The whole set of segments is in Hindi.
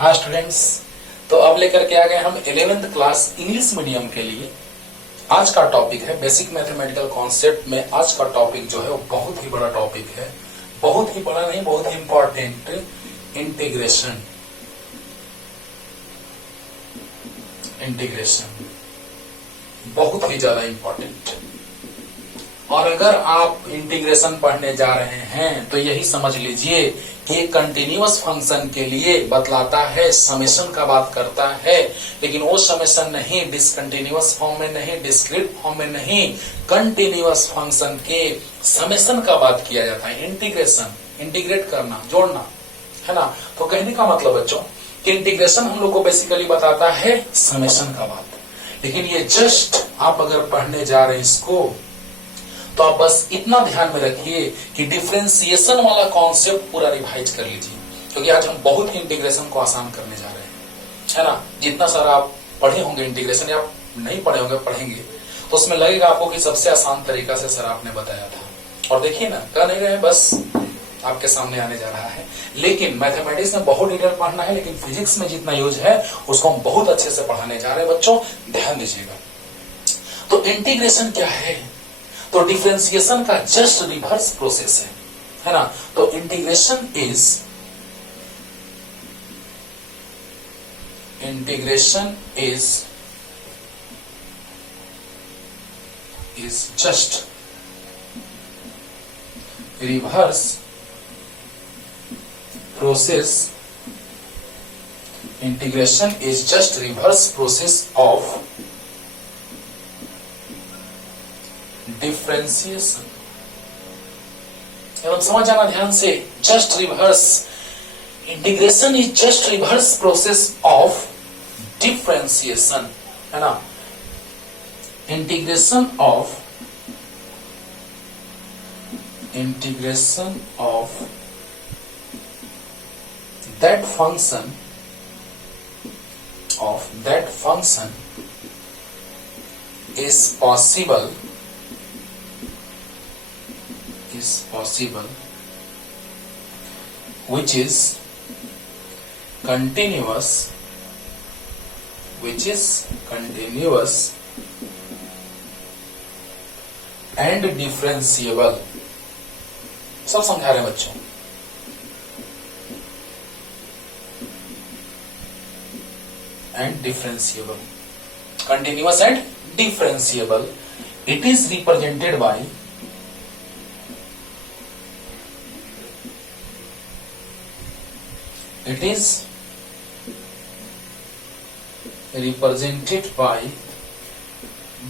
हाँ स्टूडेंट्स, तो अब लेकर के आ गए हम 11th क्लास इंग्लिश मीडियम के लिए। आज का टॉपिक है बेसिक मैथमेटिकल कॉन्सेप्ट में। आज का टॉपिक जो है वो बहुत ही बड़ा टॉपिक है, बहुत ही बड़ा नहीं, बहुत ही इंपॉर्टेंट, इंटीग्रेशन। इंटीग्रेशन बहुत ही ज्यादा इंपॉर्टेंट। और अगर आप इंटीग्रेशन पढ़ने जा रहे हैं तो यही समझ लीजिए कि कंटिन्यूअस फंक्शन के लिए बतलाता है, समेशन का बात करता है, लेकिन वो समेशन नहीं, डिसकंटिन्यूअस फॉर्म में नहीं, डिस्क्रीट फॉर्म में नहीं, कंटिन्यूअस फंक्शन के समेशन का बात किया जाता है। इंटीग्रेशन, इंटीग्रेट करना, जोड़ना, है ना। तो कहने का मतलब बच्चों कि इंटीग्रेशन हम लोग को बेसिकली बताता है समेशन का बात, लेकिन ये जस्ट आप अगर पढ़ने जा रहे हैं इसको तो आप बस इतना ध्यान में रखिए कि डिफरेंशिएशन वाला कॉन्सेप्ट पूरा रिवाइज कर लीजिए, क्योंकि आज हम बहुत ही इंटीग्रेशन को आसान करने जा रहे हैं, है ना। जितना सारा आप पढ़े होंगे इंटीग्रेशन, या आप नहीं पढ़े होंगे, पढ़ेंगे तो उसमें लगेगा आपको कि सबसे आसान तरीका से सर आपने बताया था। और देखिए ना, कह नहीं रहे, बस आपके सामने आने जा रहा है। लेकिन मैथमेटिक्स में बहुत डिटेल पढ़ना है, लेकिन फिजिक्स में जितना यूज है उसको हम बहुत अच्छे से पढ़ाने जा रहे हैं बच्चों, ध्यान दीजिएगा। तो इंटीग्रेशन क्या है? तो डिफरेंशिएशन का जस्ट रिवर्स प्रोसेस है ना। तो integration is just reverse process. Integration is just reverse process of differentiation. अब समझ जाना ध्यान से, just reverse, integration is just reverse process of differentiation, है ना। Integration of that function is possible which is continuous and differentiable। सब समझा रहे हैं बच्चों। and differentiable, continuous and differentiable, it is represented by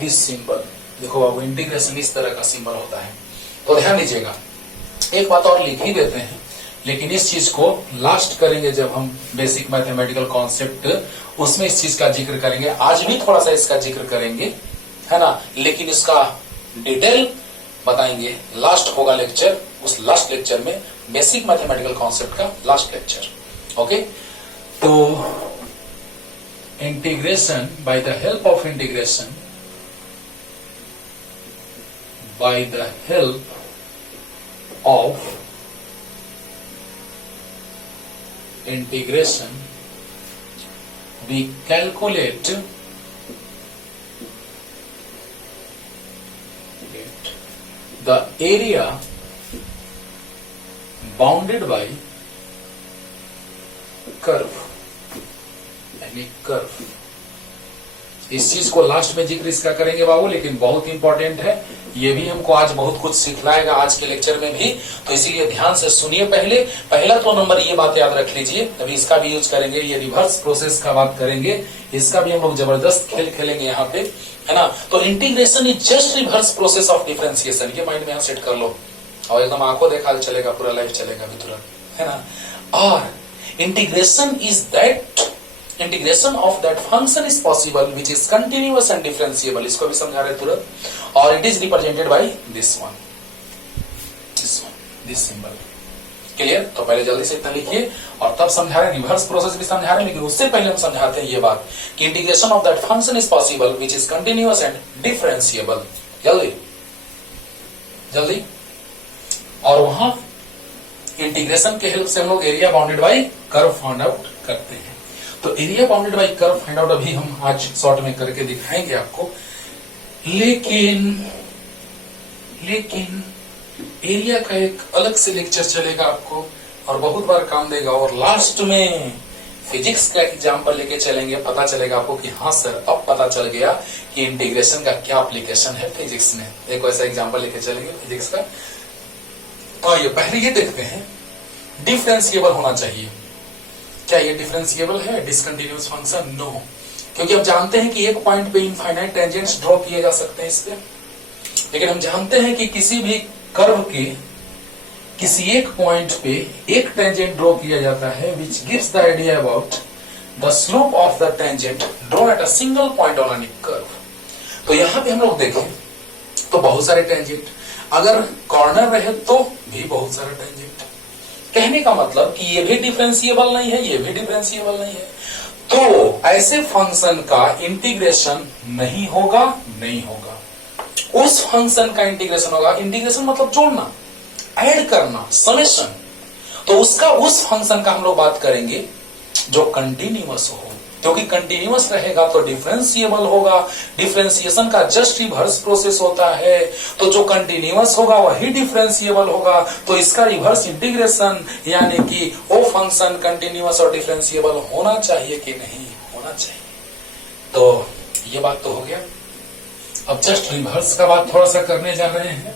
this symbol। देखो बाबू, इंटीग्रेशन इस तरह का सिंबल होता है। तो ध्यान दीजिएगा, एक बात और लिख ही देते हैं, लेकिन इस चीज को लास्ट करेंगे जब हम बेसिक मैथमेटिकल कॉन्सेप्ट, उसमें इस चीज का जिक्र करेंगे। आज भी थोड़ा सा इसका जिक्र करेंगे, है ना, लेकिन इसका डिटेल बताएंगे। लास्ट होगा लेक्चर, उस लास्ट लेक्चर में बेसिक मैथमेटिकल कॉन्सेप्ट का लास्ट लेक्चर। ओके, तो integration, by the help of integration, by the help of integration we calculate the area bounded by curve, यानी कर्व। इस चीज को लास्ट में जिक्र इसका करेंगे बाबू, लेकिन बहुत इंपॉर्टेंट है। ये भी हमको आज बहुत कुछ सिखलाएगा आज के लेक्चर में भी, तो इसीलिए ध्यान से सुनिए। पहला तो नंबर ये बात याद रख लीजिए, अभी इसका भी यूज करेंगे। ये रिवर्स प्रोसेस का बात करेंगे, इसका भी हम लोग जबरदस्त खेल खेलेंगे यहाँ पे, है ना। तो integration is just reverse process of differentiation, ये माइंड में यहाँ सेट कर लो, और एकदम आंखों देखा चलेगा, पूरा लाइफ चलेगा भी तुरंत, है ना। और integration is that integration of that function is possible which is continuous and differentiable, इसको भी समझा रहे तुरंत। और it is represented by this symbol. Clear? तो पहले जल्दी से इतना लिखिए, और तब समझा रहे, रिवर्स प्रोसेस भी समझा रहे, लेकिन उससे पहले हम समझाते हैं ये बात कि integration of that function is possible which is continuous and differentiable. जल्दी जल्दी। और वहां इंटीग्रेशन के हेल्प से हम लोग area bounded by curve find out करते हैं। तो area bounded by curve find out अभी हम आज शॉर्ट में करके दिखाएंगे आपको, लेकिन एरिया का एक अलग से लेक्चर चलेगा आपको और बहुत बार काम देगा, और लास्ट में फिजिक्स का एग्जाम्पल लेके चलेंगे, पता चलेगा आपको कि हाँ सर अब पता चल गया कि इंटीग्रेशन का क्या एप्लीकेशन है फिजिक्स में। एक वैसा एग्जाम्पल लेके चलेंगे फिजिक्स का। तो ये पहले ये देखते हैं, डिफरेंशिएबल होना चाहिए। क्या ये डिफरेंशिएबल है डिसकंटिन्यूअस फंक्शन? नो, क्योंकि हम जानते हैं कि एक पॉइंट पे इनफाइनाइट टेंजेंट्स ड्रॉ किए जा सकते हैं इस पे, लेकिन हम जानते हैं कि किसी भी कर्व के किसी एक पॉइंट पे एक टेंजेंट ड्रॉ किया जाता है, which gives the idea about the slope of the tangent draw at a single point on any curve. तो यहां पे हम लोग देखें तो बहुत सारे टेंजेंट, अगर कॉर्नर रहे तो भी बहुत सारे टेंजेंट। कहने का मतलब कि ये भी डिफरेंशिएबल नहीं है, ये भी डिफरेंशिएबल नहीं है, तो ऐसे फंक्शन का इंटीग्रेशन नहीं होगा। उस फंक्शन का इंटीग्रेशन होगा, इंटीग्रेशन मतलब जोड़ना, ऐड करना, समेशन। तो उसका उस फंक्शन का हम लोग बात करेंगे जो कंटिन्यूअस हो, क्योंकि कंटिन्यूअस रहेगा तो डिफरेंशिएबल होगा। डिफरेंशिएशन का जस्ट रिवर्स प्रोसेस होता है, तो जो कंटिन्यूअस होगा वही डिफरेंशिएबल होगा। तो इसका रिवर्स इंटीग्रेशन यानी कि वो फंक्शन कंटिन्यूअस और डिफरेंशिएबल होना चाहिए कि नहीं होना चाहिए। तो ये बात तो हो गया। अब जस्ट रिवर्स का बात थोड़ा सा करने जा रहे हैं,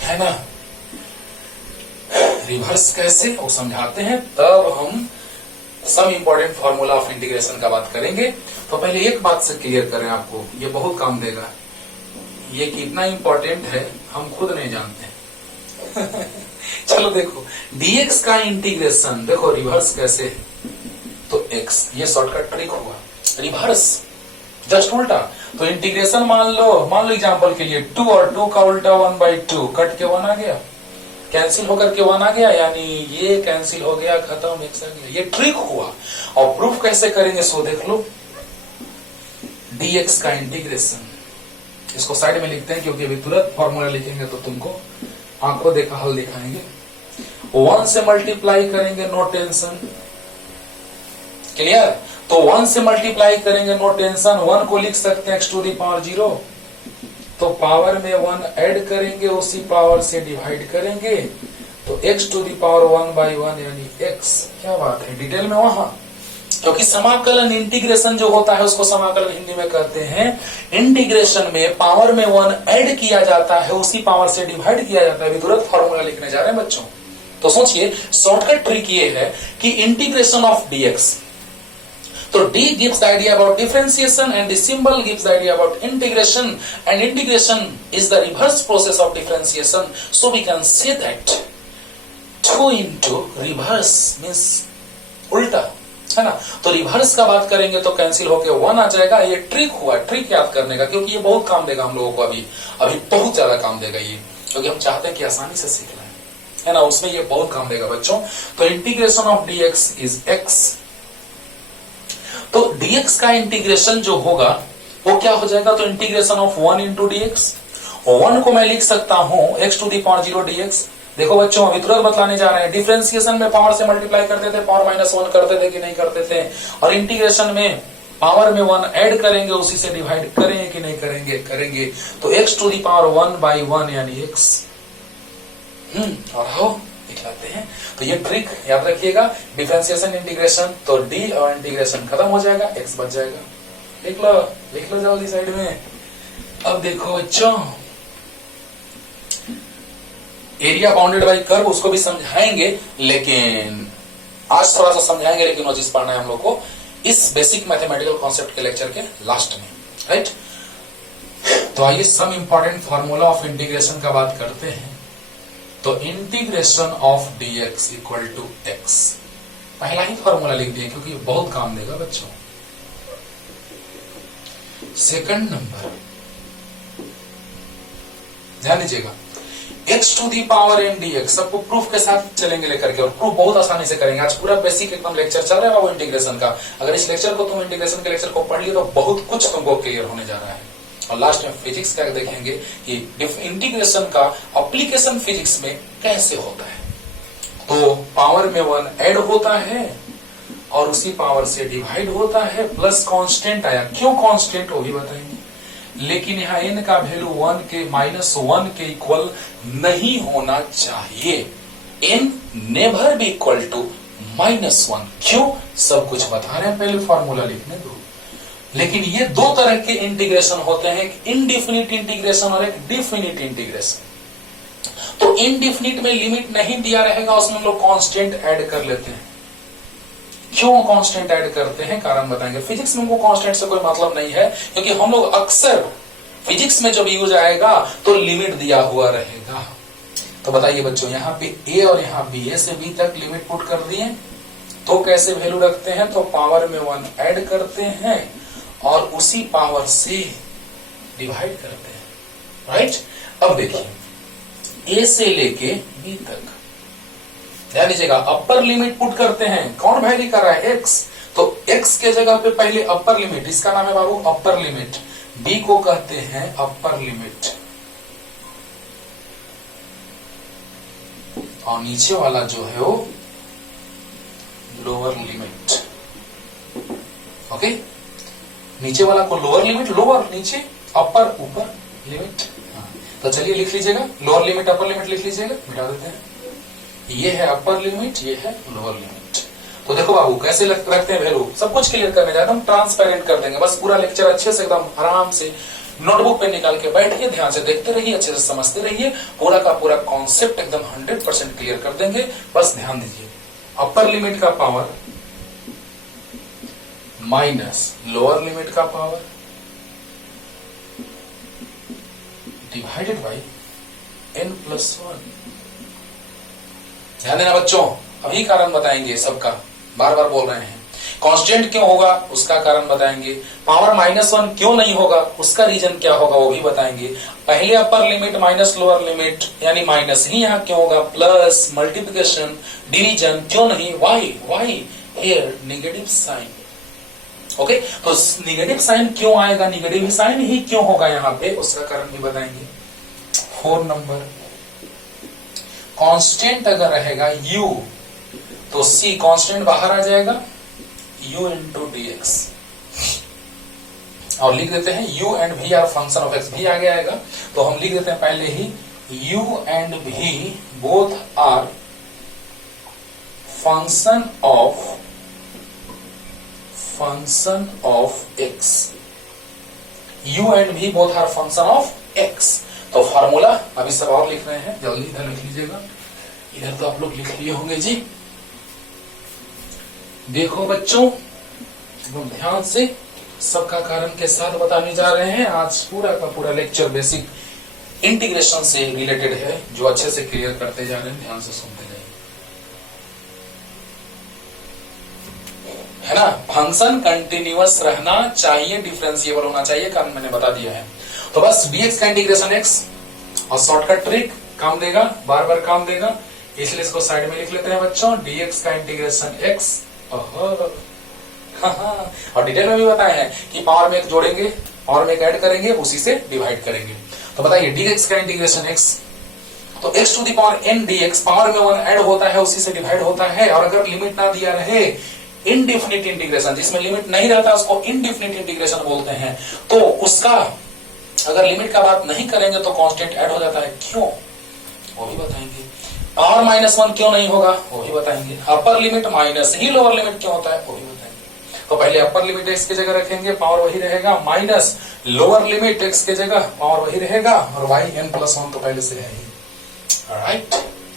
है ना। रिवर्स कैसे वो समझाते हैं, तब हम some important formula of integration का बात करेंगे। तो पहले एक बात से क्लियर करें आपको, ये बहुत काम देगा। ये कितना इंपॉर्टेंट है हम खुद नहीं जानते। चलो देखो, dx का इंटीग्रेशन देखो रिवर्स कैसे, तो x, ये शॉर्टकट ट्रिक हुआ। रिवर्स जस्ट उल्टा, तो इंटीग्रेशन मान लो एग्जांपल के लिए 2 और 2 का उल्टा 1/2, कट के 1 आ गया, कैंसिल होकर के 1 आ गया, यानी ये कैंसिल हो गया, खत्म, x आ गया। ये ट्रिक हुआ। और प्रूफ कैसे करेंगे सो देख लो। dx का इंटीग्रेशन, इसको साइड में लिखते हैं क्योंकि अभी तुरंत फॉर्मूला लिखेंगे तो तुमको आंखों देखा हल दिखाएंगे। 1 से मल्टीप्लाई करेंगे, नो टेंशन, क्लियर। तो 1 से मल्टीप्लाई करेंगे, नो टेंशन। 1 को लिख सकते हैं x टू द पावर 0, तो पावर में 1 ऐड करेंगे, उसी पावर से डिवाइड करेंगे, तो x टू द पावर 1/1 यानी x। क्या बात है, डिटेल में वहां, क्योंकि समाकलन इंटीग्रेशन जो होता है उसको समाकलन हिंदी में कहते हैं। इंटीग्रेशन में पावर में 1 ऐड किया जाता है, उसी पावर से डिवाइड किया जाता है। अभी तुरंत फॉर्मूला लिखने जा रहे हैं बच्चों। तो सोचिए, शॉर्टकट ट्रिक ये है कि इंटीग्रेशन ऑफ dx, तो d gives the idea about differentiation and the symbol gives the idea about integration, and integration is the reverse process of differentiation. So we can say that 2 into reverse means उल्टा, है ना। तो रिवर्स का बात करेंगे तो कैंसिल होके 1 आ जाएगा। ये ट्रिक हुआ, ट्रिक याद करने का, क्योंकि ये बहुत काम देगा हम लोगों को। अभी बहुत ज्यादा काम देगा ये, क्योंकि हम चाहते हैं कि आसानी से सीखना है ना, उसमें ये बहुत काम देगा बच्चों। तो integration of dx is x। तो dx का इंटीग्रेशन जो होगा वो क्या हो जाएगा, तो इंटीग्रेशन ऑफ 1 इंटू dx। 1 को मैं लिख सकता हूं x to the power 0 dx। देखो बच्चों, अभी तुरंत बतलाने जा रहे हैं। डिफरेंशिएशन में पावर से मल्टीप्लाई करते थे, पावर -1 करते थे कि नहीं करते थे, और इंटीग्रेशन में पावर में 1 ऐड करेंगे, उसी से डिवाइड करेंगे कि नहीं करेंगे। तो x टू द पावर 1/1 यानी x। और आओ दिखलाते हैं। तो ये ट्रिक याद रखिएगा, डिफरेंशिएशन इंटीग्रेशन, तो d और इंटीग्रेशन खत्म हो जाएगा, x बच जाएगा। लिख लो जल्दी साइड में। अब देखो बच्चों, एरिया बाउंडेड बाय कर्व उसको भी समझाएंगे, लेकिन आज थोड़ा सा समझाएंगे, लेकिन वो चीज पढ़ना है हम लोग को इस बेसिक मैथमेटिकल कॉन्सेप्ट के लेक्चर के लास्ट में, राइट। तो आइए some important formula of integration का बात करते हैं। तो integration of dx equal to x, पहला ही फॉर्मूला लिख दिया क्योंकि बहुत काम देगा बच्चों। सेकंड नंबर, ध्यान दीजिएगा, x to the power n dx, सबको प्रूफ के साथ चलेंगे लेकर के, और प्रूफ बहुत आसानी से करेंगे। आज पूरा बेसिक एकदम लेक्चर चल रहा है वो इंटीग्रेशन का। अगर इस लेक्चर को तुम इंटीग्रेशन के लेक्चर को पढ़ लिए तो बहुत कुछ तुमको क्लियर होने जा रहा है। और लास्ट में फिजिक्स का देखेंगे कि इंटीग्रेशन का एप्लीकेशन फिजिक्स में कैसे होता है। तो पावर में 1 ऐड होता है, और उसी पावर से डिवाइड होता है, प्लस कांस्टेंट आया। क्यों कांस्टेंट वो भी बताएंगे। लेकिन यहाँ n का वैल्यू 1 के -1 के इक्वल नहीं होना चाहिए। n never be equal to -1। क्यों, सब कुछ बता रहे हैं, पहले फॉर्मूला लिखने दो। लेकिन ये दो तरह के इंटीग्रेशन होते हैं, एक इनडिफिनिट इंटीग्रेशन और एक डिफिनिट इंटीग्रेशन। तो इनडिफिनिट में लिमिट नहीं दिया रहेगा, उसमें हम लोग कांस्टेंट ऐड कर लेते हैं। क्यों कांस्टेंट ऐड करते हैं, कारण बताएंगे। फिजिक्स में हमको कांस्टेंट से कोई मतलब नहीं है, क्योंकि हम लोग अक्सर फिजिक्स में जब यूज आएगा तो लिमिट दिया हुआ रहेगा। तो बताइए बच्चों, यहाँ पे a और यहाँ b, a से b तक लिमिट पुट कर दिए, तो कैसे वैल्यू रखते हैं, तो पावर में 1 ऐड करते हैं और उसी पावर से डिवाइड करते हैं, राइट। अब देखिए a से लेके b तक, ध्यान दीजिएगा, अपर लिमिट पुट करते हैं। कौन वैरी कर रहा है, x। तो x के जगह पे पहले अपर लिमिट, इसका नाम है बाबू अपर लिमिट, b को कहते हैं अपर लिमिट, और नीचे वाला जो है वो लोअर लिमिट। ओके, नीचे वाला को लोअर लिमिट, लोअर नीचे, अपर ऊपर लिमिट। तो चलिए लिख लीजिएगा, लोअर लिमिट अपर लिमिट लिख लीजिएगा, मिटा देते हैं। ये है अपर लिमिट, ये है लोअर लिमिट। तो देखो बाबू कैसे रखते हैं वैल्यू, सब कुछ क्लियर करने जाते हैं, ट्रांसपेरेंट कर देंगे। बस पूरा लेक्चर अच्छे से एकदम आराम से नोटबुक पे निकाल के बैठिए, ध्यान से देखते रहिए, अच्छे से समझते रहिए, पूरा का पूरा कॉन्सेप्ट एकदम 100% क्लियर कर देंगे। बस ध्यान दीजिए, अपर लिमिट का पावर माइनस लोअर लिमिट का पावर डिवाइडेड बाई n+1। ध्यान देना बच्चों, अभी कारण बताएंगे सबका, बार बार बोल रहे हैं। कांस्टेंट क्यों होगा उसका कारण बताएंगे, पावर -1 क्यों नहीं होगा उसका रीजन क्या होगा वो भी बताएंगे। पहले upper limit minus lower limit, यानी माइनस ही यहाँ क्यों होगा, प्लस मल्टीप्लिकेशन डिवीजन क्यों नहीं, why here negative sign. Okay, तो नेगेटिव साइन क्यों आएगा, नेगेटिव साइन ही क्यों होगा यहाँ पे, उसका कारण भी बताएंगे। 4 नंबर, कांस्टेंट अगर रहेगा u तो c कांस्टेंट बाहर आ जाएगा, u इंटू dx, और लिख देते हैं u and v are function of x, भी आगे आएगा तो हम लिख देते हैं पहले ही u and v both are function of x, u and v both are function of x। तो फॉर्मूला अभी सब और लिख रहे हैं, जल्दी इधर लिख लीजिएगा, इधर तो आप लोग लिख लिए होंगे जी। देखो बच्चों, एकदम ध्यान से सबका कारण के साथ बताने जा रहे हैं। आज पूरा का पूरा लेक्चर बेसिक इंटीग्रेशन से रिलेटेड है, जो अच्छे से क्लियर करते जा रहे हैं, ध्यान से सुनते जाइए, है ना। फंक्शन कंटिन्यूअस रहना चाहिए, डिफरेंशिएबल होना चाहिए, कारण मैंने बता दिया है। तो बस dx का इंटीग्रेशन x, और शॉर्टकट ट्रिक काम देगा, बार बार काम देगा, इसलिए इसको साइड में लिख लेते हैं बच्चों, dx का इंटीग्रेशन x। और डिटेल में भी बताया है कि पावर में एक जोड़ेंगे, पावर में एक ऐड करेंगे, उसी से डिवाइड करेंगे। तो बताइए dx का इंटीग्रेशन x, तो x to the power n dx, पावर में 1 ऐड होता है, उसी से डिवाइड होता है। और अगर लिमिट ना दिया रहे, इनडिफिनिट इंटीग्रेशन, जिसमें लिमिट नहीं रहता उसको इनडिफिनिट इंटीग्रेशन बोलते हैं, तो उसका अगर लिमिट का बात नहीं करेंगे तो कांस्टेंट ऐड हो जाता है। क्यों, वो भी बताएंगे। पावर -1 क्यों नहीं होगा, वो भी बताएंगे। अपर लिमिट माइनस ही लोअर लिमिट क्यों होता है, वो भी बताएंगे। तो पहले अपर लिमिट x की जगह रखेंगे, पावर वही रहेगा, माइनस लोअर लिमिट x की जगह पावर वही रहेगा, और y n+1 तो पहले से है ही। राइट,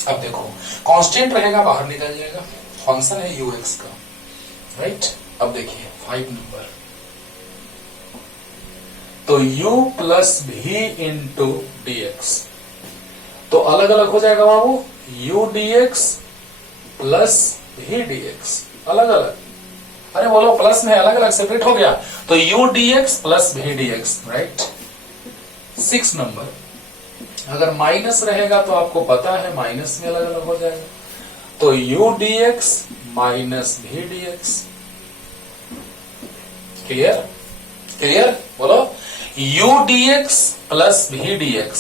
अब देखो कांस्टेंट रहेगा, बाहर निकल जाएगा, फंक्शन है ux का, राइट। अब देखिए 5 नंबर, तो u plus v into dx, तो अलग अलग हो जाएगा बाबू, u dx plus v dx, अलग अलग, अरे बोलो प्लस में अलग अलग सेपरेट हो गया, तो u dx plus v dx, right. 6 number, अगर माइनस रहेगा तो आपको पता है माइनस में अलग अलग हो जाएगा, तो u dx minus v dx। Clear, clear, बोलो u dx plus v dx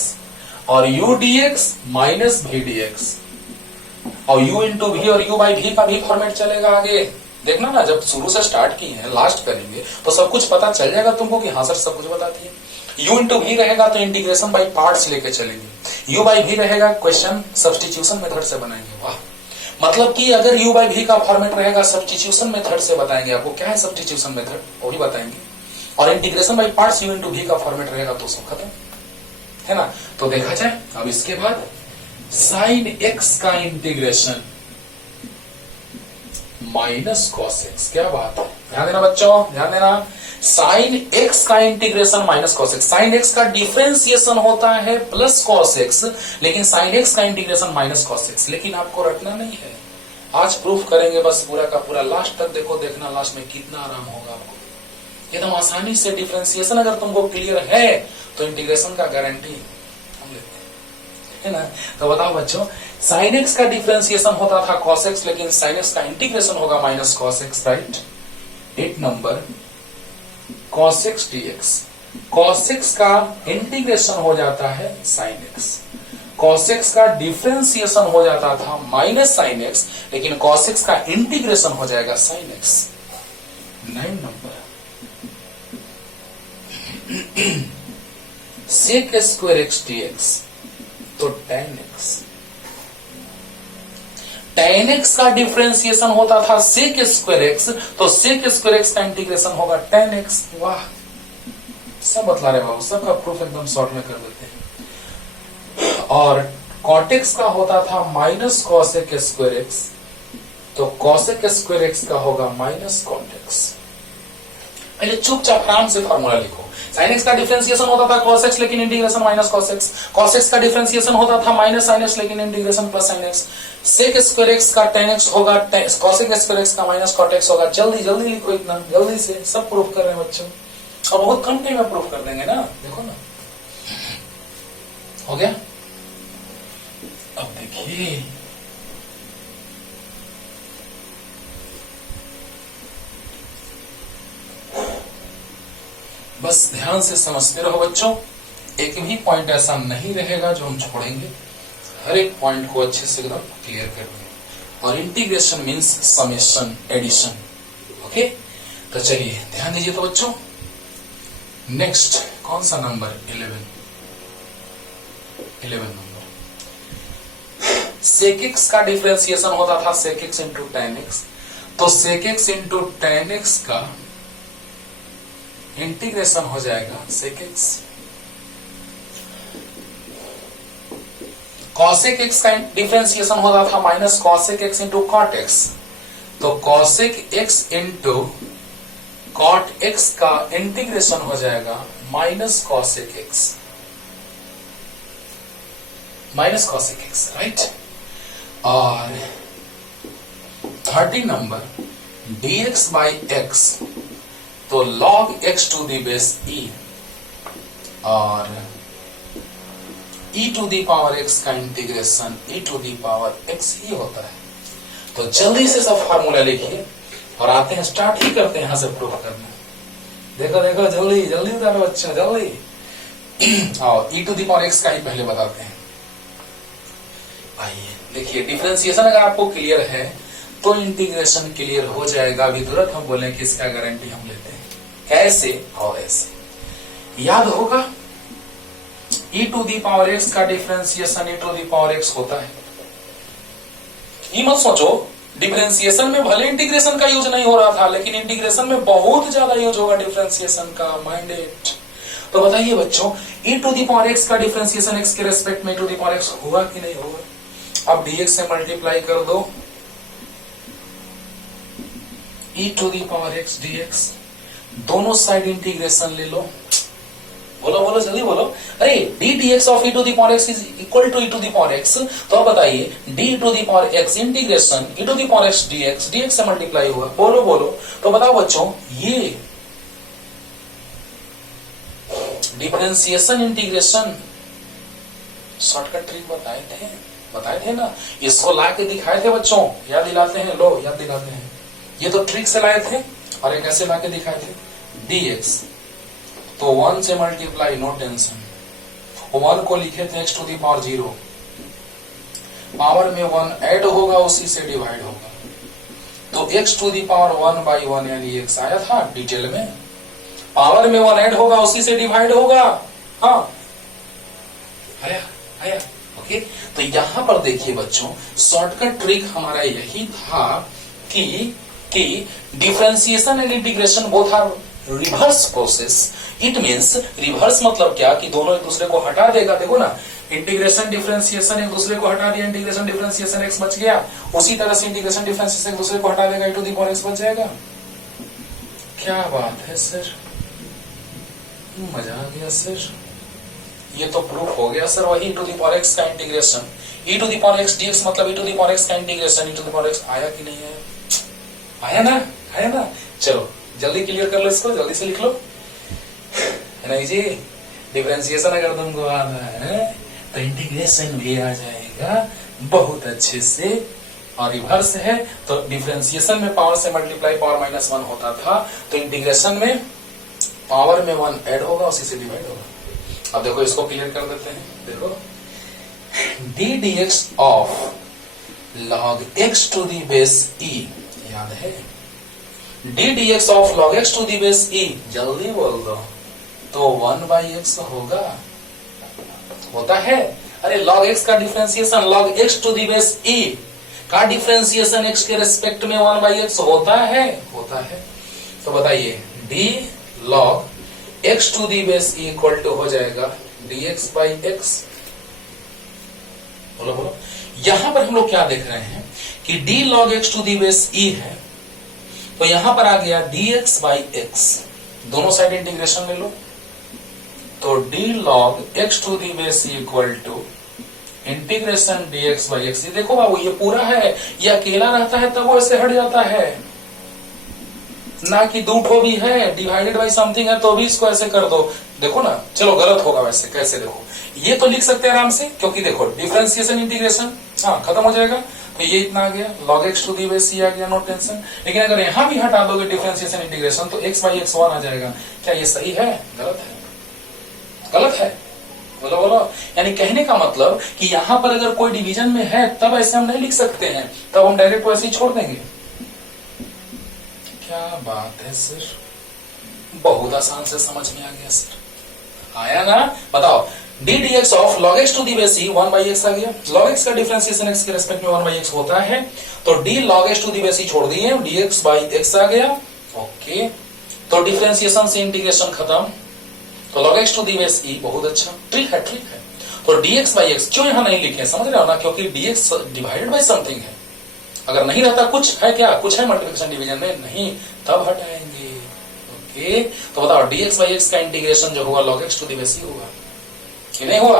और u dx minus v dx, और u इंटू v और u बाई v का भी फॉर्मेट चलेगा आगे, देखना ना, जब शुरू से स्टार्ट की है लास्ट करेंगे तो सब कुछ पता चल जाएगा तुमको कि हाँ सर सब कुछ बताती है। u इंटू वी रहेगा तो इंटीग्रेशन बाई पार्ट्स लेके चलेंगे, u बाई वी रहेगा क्वेश्चन सब्स्टिट्यूशन मेथड से बनाएंगे। वाह, मतलब कि अगर u बाई वी का फॉर्मेट रहेगा सब्स्टिट्यूशन मेथड से बताएंगे। आपको क्या है सब्स्टिट्यूशन मेथड वो भी बताएंगे, और integration by parts u into v का फॉर्मेट रहेगा तो सब खत्म है ना। तो देखा जाए अब इसके बाद साइन x का इंटीग्रेशन माइनस कॉस एक्स। क्या बात है, ध्यान देना बच्चों, ध्यान देना। साइन x का integration minus cos x, sine x का डिफरेंशिएशन होता है प्लस कॉस एक्स, लेकिन साइन x का इंटीग्रेशन माइनस कॉस एक्स। लेकिन आपको रटना नहीं है, आज प्रूफ करेंगे बस पूरा का पूरा, लास्ट तक देखो, देखना लास्ट में कितना आराम होगा आपको। एकदम आसानी से डिफरेंशिएशन अगर तुमको क्लियर है तो इंटीग्रेशन का गारंटी हम लेते हैं, है ना। तो बताओ बच्चों, साइन एक्स का डिफरेंशिएशन होता था कॉस एक्स, लेकिन साइन एक्स का इंटीग्रेशन होगा minus cos x, right. 8 number cos x dx, cos x का इंटीग्रेशन हो जाता है साइन एक्स, कॉस एक्स का डिफरेंशिएशन हो जाता था माइनस साइन एक्स, लेकिन कॉस एक्स का इंटीग्रेशन हो जाएगा sine x. 9 number sec square x dx, तो टेन एक्स, टेन एक्स का डिफरेंशिएशन होता था सेक स्क्वायर एक्स, तो सेक स्क्वायर एक्स का इंटीग्रेशन होगा टेन एक्स। वाह, सब बतला रहे बाबू, सबका प्रूफ एकदम शॉर्ट में कर देते हैं। और कॉट एक्स का होता था माइनस कॉसेक स्क्वायर एक्स, तो कॉसेक स्क्वायर एक्स का होगा माइनस कॉट एक्स। पहले चुपचाप आराम से फॉर्मूला लिखो। साइन एक्स का डिफरेंशिएशन होता था cos x, लेकिन integration minus cos x, cos x का डिफरेंशिएशन होता था माइनस sin x, लेकिन integration plus sin x, sec square x का tan x होगा, cosec स्क्वायर x का माइनस cot x होगा। जल्दी जल्दी लिखो, इतना जल्दी से, सब प्रूफ कर रहे हैं बच्चों, और बहुत कम टाइम में प्रूफ कर देंगे ना। देखो ना, हो गया। अब देखिए बस ध्यान से समझते रहो बच्चों, एक भी पॉइंट ऐसा नहीं रहेगा जो हम छोड़ेंगे, हर एक पॉइंट को अच्छे से एकदम क्लियर करेंगे। और integration means summation, addition. Okay, तो चलिए ध्यान दीजिए। तो बच्चों नेक्स्ट कौन सा नंबर, 11 नंबर, सेक एक्स का डिफरेंशिएशन होता था sec x into tan x, तो sec x into tan x का इंटीग्रेशन हो जाएगा सेक एक्स। कॉसेक एक्स का डिफरेंशिएशन होता था minus cosec x into cot x, तो cosec x into cot x का इंटीग्रेशन हो जाएगा minus cosec x, minus cosec x, right. और 30 नंबर dx बाई एक्स, तो log x to the base e, और e to the power x का integration e to the power x ही होता है। तो जल्दी से सब फार्मूला लिखिए और आते हैं, स्टार्ट ही करते हैं यहां से प्रूफ करना। देखो देखो, जल्दी जल्दी उतारो बच्चों, जल्दी। और e to the power x का ही पहले बताते हैं। आइए देखिए, डिफरेंशिएशन अगर आपको क्लियर है तो इंटीग्रेशन क्लियर हो जाएगा। अभी तुरंत हम बोले कि इसका गारंटी हम लेते हैं, कैसे और ऐसे। याद होगा e to the power x का differentiation e to the power x होता है। ये मत सोचो डिफरेंशिएशन में भले इंटीग्रेशन का यूज नहीं हो रहा था, लेकिन इंटीग्रेशन में बहुत ज्यादा यूज होगा डिफरेंशिएशन का, माइंडेड। तो बताइए बच्चों, e to the power x का डिफरेंशिएशन x के रेस्पेक्ट में e to the power x हुआ कि नहीं हुआ? अब dx से मल्टीप्लाई कर दो, e to the power x dx, दोनों साइड इंटीग्रेशन ले लो। बोलो बोलो जल्दी बोलो। अरे d dx of e to the power x is equal to e to the power x, तो अब बताइए d to the power x integration e to the power x dx, dx से मल्टीप्लाई हुआ। बोलो बोलो। तो बताओ बच्चों, ये डिफरेंशिएशन इंटीग्रेशन शॉर्टकट ट्रिक बताए थे ना, इसको ला के दिखाए थे बच्चों, याद दिलाते हैं, लो याद दिलाते हैं। ये तो ट्रिक से लाए थे और एक ऐसे ला के दिखाए थे, dx तो 1 से मल्टीप्लाई, नो टेंशन, 1 को लिखे थे x टू दी पावर 0, पावर में 1 ऐड होगा, उसी से डिवाइड होगा, तो x टू दी पावर 1/1 यानी x आया था डिटेल में, पावर में 1 ऐड होगा उसी से डिवाइड होगा। हाँ आया आया ओके। तो यहां पर देखिए बच्चों, शॉर्टकट ट्रिक हमारा यही था कि differentiation and integration both are reverse process. It means reverse मतलब क्या कि दोनों एक दूसरे को हटा देगा। देखो ना, इंटीग्रेशन डिफरेंशिएशन एक दूसरे को हटा दिया, इंटीग्रेशन डिफरेंशिएशन x बच गया, उसी तरह से इंटीग्रेशन डिफरेंशिएशन एक दूसरे को हटा देगा, e to the power x बच जाएगा। क्या बात है सर, मजा आ गया सर, ये तो प्रूफ हो गया सर। वही e to the power x का integration, e to the power x dx मतलब e to the power x का integration e to the power x आया कि नहीं आया? आया ना, आया ना। चलो जल्दी क्लियर कर लो इसको, जल्दी से लिख लो। नहीं जी, डिफरेंशिएशन अगर तुमको आना है तो इंटीग्रेशन भी आ जाएगा बहुत अच्छे से। और रिवर्स है तो डिफरेंशिएशन में पावर से मल्टीप्लाई पावर -1 होता था, तो इंटीग्रेशन में पावर में 1 ऐड होगा उसी से डिवाइड होगा। अब देखो इसको क्लियर कर देते हैं। देखो d dx of log x to the base e, याद है d dx of log x to the base e, जल्दी बोल दो, तो 1/x होगा, होता है। अरे log x का differentiation log x to the base e का डिफरेंशिएशन x के रेस्पेक्ट में 1/x होता है, होता है। तो बताइए d log x to the base e equal to हो जाएगा dx/x। बोलो बोलो, यहां पर हम लोग क्या देख रहे हैं कि d log x to the base e है, तो यहां पर आ गया dx/x, दोनों साइड इंटीग्रेशन ले लो, तो d log x to the base e equal to integration dx/x। देखो बाबू ये पूरा है, ये अकेला रहता है तब वो ऐसे हट जाता है, ना कि दो ठो भी है डिवाइडेड बाय समथिंग है तो भी इसको ऐसे कर दो। देखो ना, चलो गलत होगा वैसे, कैसे देखो, ये तो लिख सकते हैं आराम से, क्योंकि देखो डिफरेंशिएशन इंटीग्रेशन हाँ खत्म हो जाएगा, तो ये इतना आ गया log x to the base e आ गया, नो टेंशन। लेकिन अगर यहां भी हटा दोगे डिफरेंशिएशन इंटीग्रेशन तो x/x 1 आ जाएगा। क्या ये सही है? गलत है, गलत है। बोलो बोलो, यानी कहने का मतलब कि यहां पर अगर कोई डिवीजन में है तब ऐसे हम नहीं लिख सकते हैं, तब हम डायरेक्ट वैसे ही छोड़ देंगे। क्या बात है सर, बहुत आसान से समझ में आ गया सर, आया ना। बताओ d dx of log x to the base e 1/x आ गया, log x का डिफरेंशिएशन x के रेस्पेक्ट में 1/x होता है, तो d log x to the base e छोड़ दिए, dx/x आ गया। ओके, तो डिफरेंशिएशन से इंटीग्रेशन खत्म, तो log x to the base e, बहुत अच्छा, ट्रिक है, ट्रिक है। तो dx/x क्यों यहां नहीं लिखे, समझ रहे हो ना, क्योंकि dx डिवाइडेड बाय समथिंग है, अगर नहीं रहता कुछ है, क्या कुछ है मल्टीप्लिकेशन डिवीजन में, नहीं, तब हटाएंगे। ओके, तो बताओ dx/x का इंटीग्रेशन जो होगा log x to the base e होगा कि नहीं हुआ?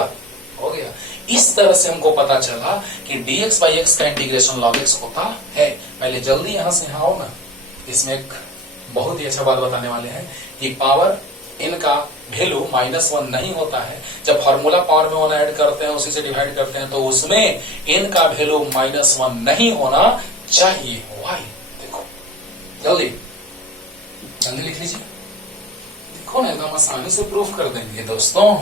हो गया। इस तरह से हमको पता चला कि dx/x का इंटीग्रेशन log x होता है। पहले जल्दी यहां से आओ ना, इसमें एक बहुत ही अच्छा बात बताने वाले हैं कि पावर इनका वैल्यू -1 नहीं होता है। जब फार्मूला पावर में 1 ऐड करते हैं उसी से डिवाइड करते हैं तो उसमें इनका वैल्यू -1 नहीं होना चाहिए। वाई देखो, जल्दी जल्दी लिख लीजिए, देखो ना एकदम आसानी से प्रूफ कर देंगे दोस्तों,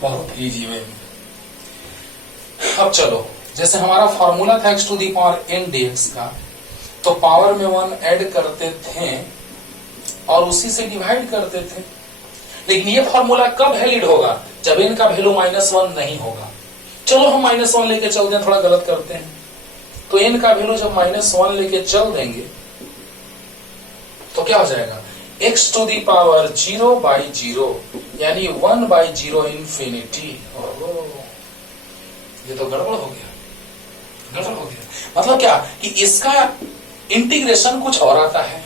बहुत इजी वे में। अब चलो, जैसे हमारा फॉर्मूला था x to the power n dx का, तो पावर में 1 ऐड करते थे और उसी से डिवाइड करते थे। लेकिन ये फॉर्मूला कब वैलिड होगा? जब इनका वैल्यू -1 नहीं होगा। चलो हम -1 लेके चलते हैं, थोड़ा गलत करते हैं, तो इनका वैल्यू जब -1 लेके चल देंगे तो क्या हो जाएगा, x टू दी पावर 0/0 यानी 1/0 इंफिनिटी। ये तो गड़बड़ हो गया, गड़बड़ हो गया। मतलब क्या कि इसका इंटीग्रेशन कुछ और आता है।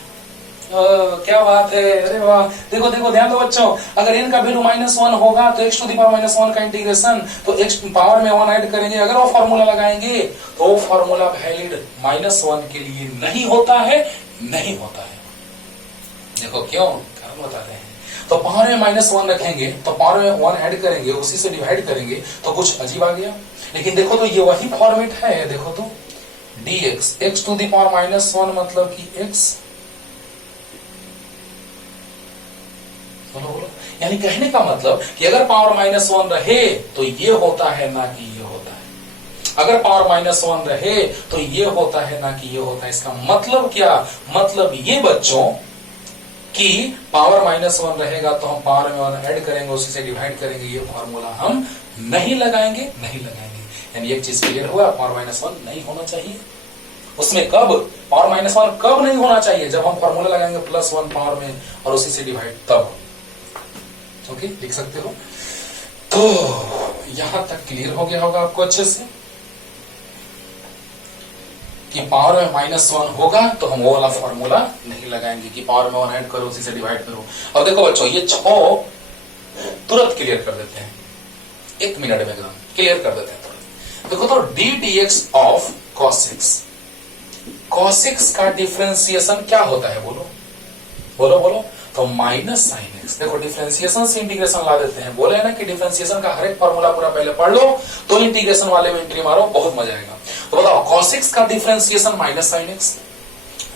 क्या बात है, अरे वाह, देखो देखो ध्यान दो बच्चों, अगर इनका वैल्यू -1 होगा तो x टू दी पावर -1 का इंटीग्रेशन, तो x पावर में 1 ऐड करेंगे, अगर वो फॉर्मूला लगाएंगे तो वो फॉर्मूला वैलिड -1 के लिए नहीं होता है, नहीं होता है। देखो क्यों, कारण बताते हैं। तो पावर में -1 रखेंगे तो पावर में 1 ऐड करेंगे, उसी से डिवाइड करेंगे तो कुछ अजीब आ गया। लेकिन देखो तो ये वही फॉर्मेट है, देखो तो dx x to the power -1 मतलब कि x, बोलो बोलो, यानी कहने का मतलब कि अगर पावर -1 रहे तो ये होता है, ना कि ये होता है। अगर पावर -1 रहे तो ये होता है ना कि ये होता है। इसका मतलब क्या, मतलब ये बच्चों कि पावर -1 रहेगा तो हम पावर में 1 ऐड करेंगे, उसी से डिवाइड करेंगे, ये फॉर्मूला हम नहीं लगाएंगे। यानी एक चीज क्लियर हुआ, पावर -1 नहीं होना चाहिए उसमें। कब पावर -1 कब नहीं होना चाहिए, जब हम फॉर्मूला लगाएंगे +1 पावर में और उसी से डिवाइड, तब। ओके, लिख सकते हो। तो यहां तक क्लियर हो गया होगा आपको अच्छे से कि पावर में -1 होगा तो हम वो वाला फॉर्मूला नहीं लगाएंगे कि पावर में 1 ऐड करो उसी से डिवाइड करो। और देखो बच्चों, ये 6 तुरंत क्लियर कर देते हैं, 1 मिनट में एकदम क्लियर कर देते हैं तुरंत। देखो तो d dx of cos x, cos x का डिफरेंशिएशन क्या होता है, बोलो बोलो बोलो। तो -sin x। देखो डिफरेंशिएशन से इंटीग्रेशन ला देते हैं, बोले ना कि डिफरेंशिएशन का हर एक फॉर्मूला पूरा पहले पढ़ लो, तो इंटीग्रेशन वाले में एंट्री मारो, बहुत मजा आएगा। तो बताओ cos x का डिफरेंशिएशन -sin x,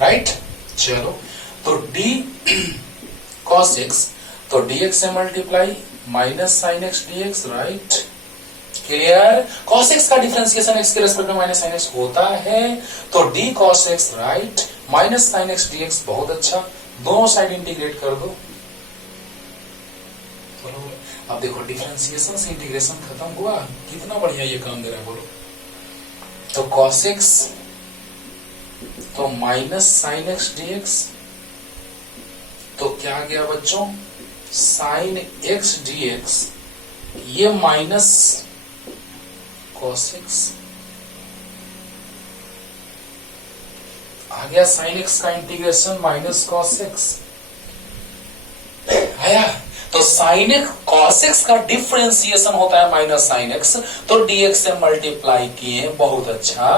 राइट। चलो तो d cos x, तो dx से multiply -sin x dx, right, clear. cos x का डिफरेंशिएशन x के रेस्पेक्ट में -sin x होता है, तो d cos x, right, -sin x dx, बहुत अच्छा। दोनों साइड इंटीग्रेट कर दो। अब देखो डिफरेंशिएशन से इंटीग्रेशन खत्म हुआ, कितना बढ़िया ये काम दे रहा है, बोलो। तो cos x तो -sin x dx, तो क्या गया बच्चों, sin x dx, ये माइनस cos x आ गया, sin x का इंटीग्रेशन -cos x आया। तो sin x cos x का डिफरेंशिएशन होता है -sin x, तो dx से मल्टीप्लाई किए, बहुत अच्छा।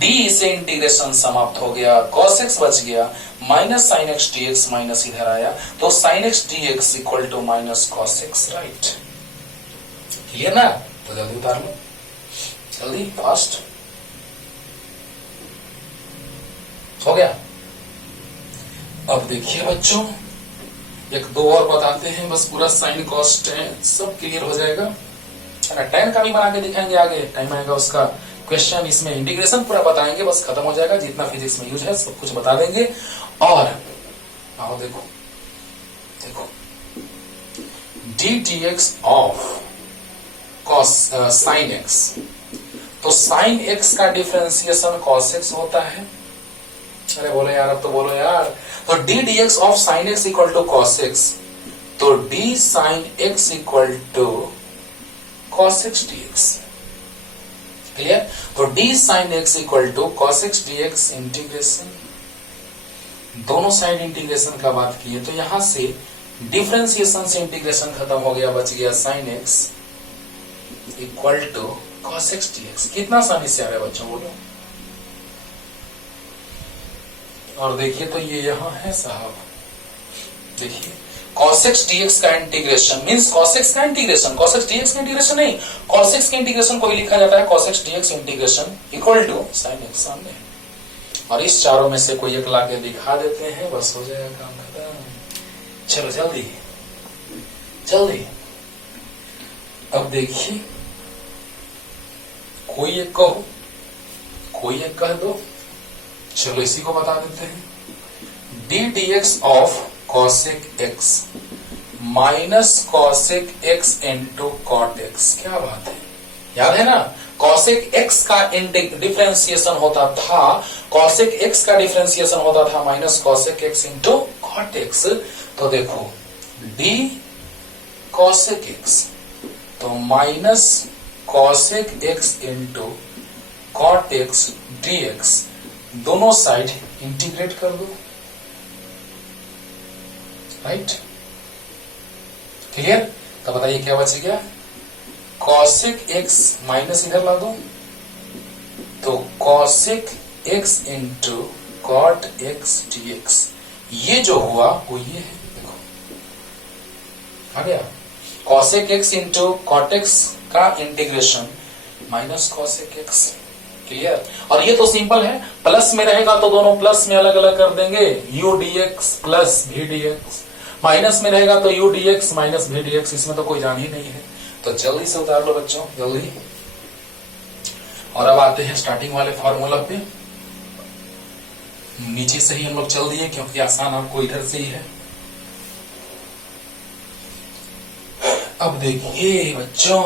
d से इंटीग्रेशन समाप्त हो गया, cos x बच गया, -sin x dx माइनस इधर आया, तो sin x dx equal to -cos x, right, clear ना। तो जल्दी उतार लो, जल्दी, फास्ट हो गया। अब देखिए बच्चों, एक दो और बताते हैं, बस पूरा साइन कॉस्ट सब क्लियर हो जाएगा। 10 का भी बना के दिखाएंगे, आगे टाइम आएगा उसका क्वेश्चन, इसमें इंटीग्रेशन पूरा बताएंगे, बस खत्म हो जाएगा, जितना फिजिक्स में यूज है सब कुछ बता देंगे। और आओ देखो देखो, d dx of cos sin x, तो sin x का डिफरेंशिएशन cos x होता है। अरे बोलो यार, अब तो बोलो यार। तो d dx of sin x equal to cos x, तो d sin x equal to cos x dx, clear. तो d sin x equal to cos x dx integration, दोनों साइड इंटीग्रेशन का बात किए, तो यहां से डिफरेंशिएशन से इंटीग्रेशन खत्म हो गया, बच गया sin x equal to cos x dx। कितना आसानी से आ रहा है बच्चों, बोलो। और देखिए तो ये यहां है साहब, देखिए cos x dx का इंटीग्रेशन मींस cos x का इंटीग्रेशन, cos x dx का इंटीग्रेशन नहीं, cos x के इंटीग्रेशन को ही लिखा जाता है cos x dx integration equal to sin x, सामने। और इस चारों में से कोई एक ला के दिखा देते हैं, बस हो जाएगा काम खत्म। चलो जल्दी जल्दी। अब देखिए, कोई एक कहो, कोई एक कह दो, चलो इसी को बता देते हैं। d dx of cosec x minus cosec x into cot x, क्या बात है, याद है ना। cosec x का डिफरेंशिएशन होता था, cosec x का डिफरेंशिएशन होता था minus cosec x into cot x। तो देखो d cosec x, तो minus cosec x into cot x dx, दोनों साइड इंटीग्रेट कर दो, राइट, क्लियर। तो बताइए क्या बच गया, cosec x माइनस इधर ला दो, तो cosec x into cot x dx, ये जो हुआ वो ये है, देखो आ गया। cosec x into cot x का integration minus cosec x, clear. और ये तो सिंपल है, प्लस में रहेगा तो दोनों प्लस में अलग अलग कर देंगे, u dx plus v dx, minus में रहेगा तो u dx minus v dx, इसमें तो कोई जान ही नहीं है। तो जल्दी से उतार लो बच्चों, जल्दी। और अब आते हैं स्टार्टिंग वाले फॉर्मूला पे। नीचे से ही हम लोग चल दिए क्योंकि आसान आपको इधर से ही है। अब देखिए बच्चों,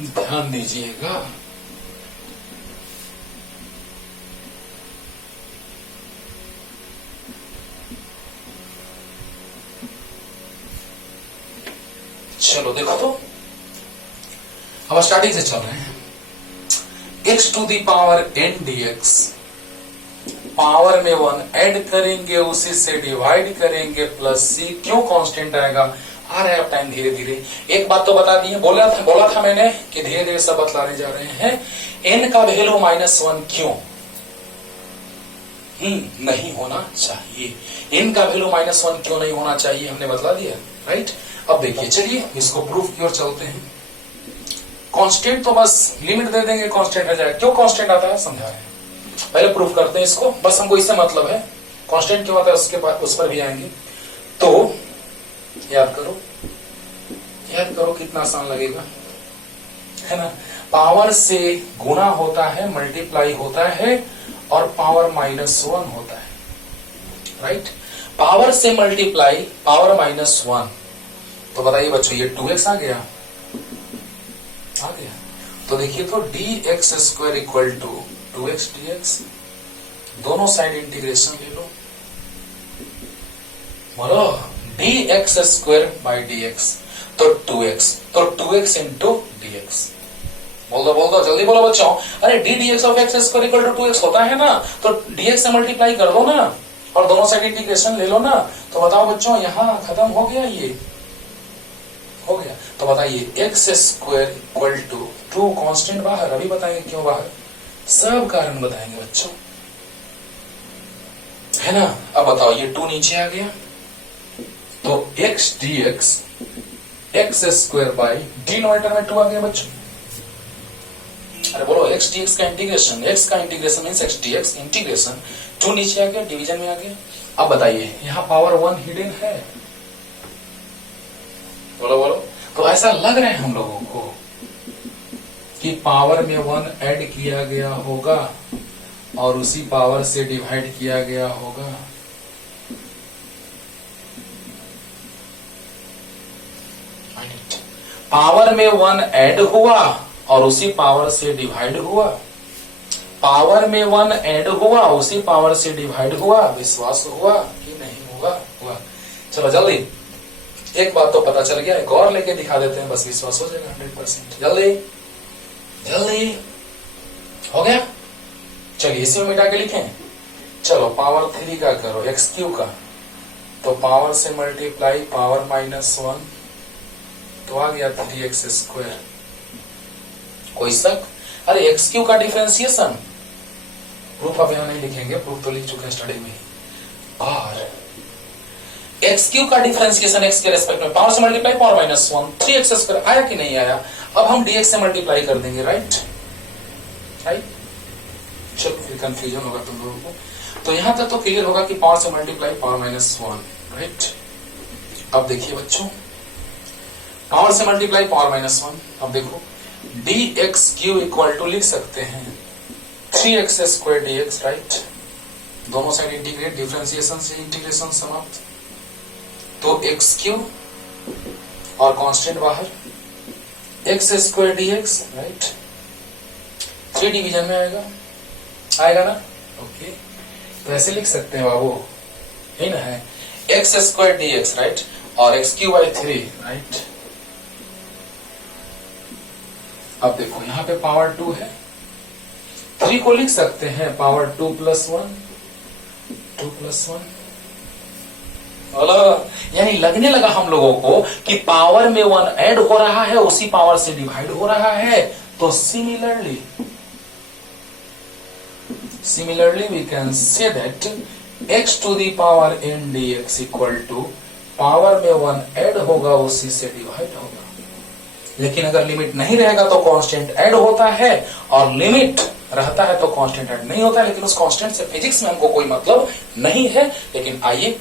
ध्यान दीजिएगा, चलो देखो तो अब स्टार्टिंग से चल रहे हैं। x to the power n dx, पावर में 1 ऐड करेंगे, उसी से डिवाइड करेंगे, प्लस c, क्यों कांस्टेंट आएगा, आ रहा है अब टाइम धीरे धीरे। एक बात तो बता दी है, बोला था मैंने कि धीरे धीरे सब बतलाने जा रहे हैं। n का वैल्यू -1 क्यों नहीं होना चाहिए, n का वैल्यू -1 क्यों नहीं होना चाहिए, हमने बतला दिया, राइट। अब देखिए, चलिए इसको प्रूफ की ओर चलते हैं। कांस्टेंट तो बस लिमिट दे देंगे, कांस्टेंट आ जाएगा। क्यों कांस्टेंट आता है समझा रहे हैं, पहले प्रूफ करते हैं इसको, बस हमको इससे मतलब है। कांस्टेंट क्यों आता है उसके बाद उस पर भी आएंगे। तो याद करो कितना आसान लगेगा, है ना। पावर से गुणा होता है, मल्टीप्लाई होता है, और पावर -1 होता है, राइट। पावर से मल्टीप्लाई, पावर -1, तो बताइए बच्चों ये 2x आ गया। तो देखिए तो dx² equal to 2x dx, दोनों साइड इंटीग्रेशन ले लो, बोलो dx² बाई dx, तो 2x इंटू dx। बोल दो जल्दी बोलो बच्चों। अरे ddx of x² equal to 2x होता है ना, तो dx से मल्टीप्लाई कर दो ना, और दोनों साइड इंटीग्रेशन ले लो ना। तो बताओ बच्चों, यहां खत्म हो गया, ये हो गया। तो बताइए x² इक्वल टू 2, कांस्टेंट बाहर, अभी बताएंगे क्यों बाहर, सब कारण बताएंगे बच्चों, है ना। अब बताओ ये 2 नीचे आ गया, तो x dx x² by denominator में 2 आ गया बच्चों। अरे बोलो x dx का इंटीग्रेशन, x का integration means x dx integration, 2 नीचे आ गया, डिवीजन में आ गया। अब बताइए यहाँ पावर 1 हिडन है, बोलो। तो ऐसा लग रहा है हम लोगों को कि पावर में 1 ऐड किया गया होगा और उसी पावर से डिवाइड किया गया होगा। पावर में 1 ऐड हुआ और उसी पावर से डिवाइड हुआ, पावर में 1 ऐड हुआ, उसी पावर से डिवाइड हुआ। विश्वास हुआ कि नहीं हुआ? हुआ। चलो जल्दी, एक बात तो पता चल गया, एक और लेके दिखा देते हैं, बस विश्वास हो जाएगा 100%। जल्दी हो गया। चलिए इसी में मिटा के लिखें। चलो पावर 3 का करो, x³ का, तो पावर से मल्टीप्लाई पावर -1, तो आ गया 3x²। कोई शक? अरे x³ का डिफरेंशिएशन, प्रूफ अब यहां नहीं लिखेंगे, प्रूफ तो लिख चुके हैं स्टडी में। और x³ का डिफरेंशिएशन x के रेस्पेक्ट में, पावर से मल्टीप्लाई पावर -1, 3x² आया कि नहीं आया। अब हम dx से मल्टीप्लाई कर देंगे, राइट। चलो फिर कंफ्यूजन होगा तुम लोगों को, तो यहां तक तो क्लियर होगा कि पावर से मल्टीप्लाई पावर -1, राइट। अब देखिए बच्चों, पावर से मल्टीप्लाई पावर -1, अब देखो dx³ इक्वल टू लिख सकते हैं 3x² dx, राइट। दोनों साइड इंटीग्रेट, डिफरेंशिएशन से इंटीग्रेशन समाप्त। तो x³ और कांस्टेंट बाहर, x² dx, राइट। 3 डिवीजन में आएगा ना, ओके। तो ऐसे लिख सकते हैं बाबू, है ना, है x² dx, राइट, और x³/3, राइट। अब देखो यहाँ पे पावर 2 है, 3 को लिख सकते हैं पावर 2+1, 2+1। यानी लगने लगा हम लोगों को कि पावर में 1 ऐड हो रहा है, उसी पावर से डिवाइड हो रहा है। तो similarly we can say that x to the power n dx equal to power में 1 ऐड होगा, उसी से डिवाइड होगा। लेकिन अगर लिमिट नहीं रहेगा तो कांस्टेंट ऐड होता है, और लिमिट रहता है तो कांस्टेंट ऐड नहीं होता है। लेकिन उस कांस्टेंट से फिजिक्स में हमको कोई मतलब नहीं है। लेकिन आइए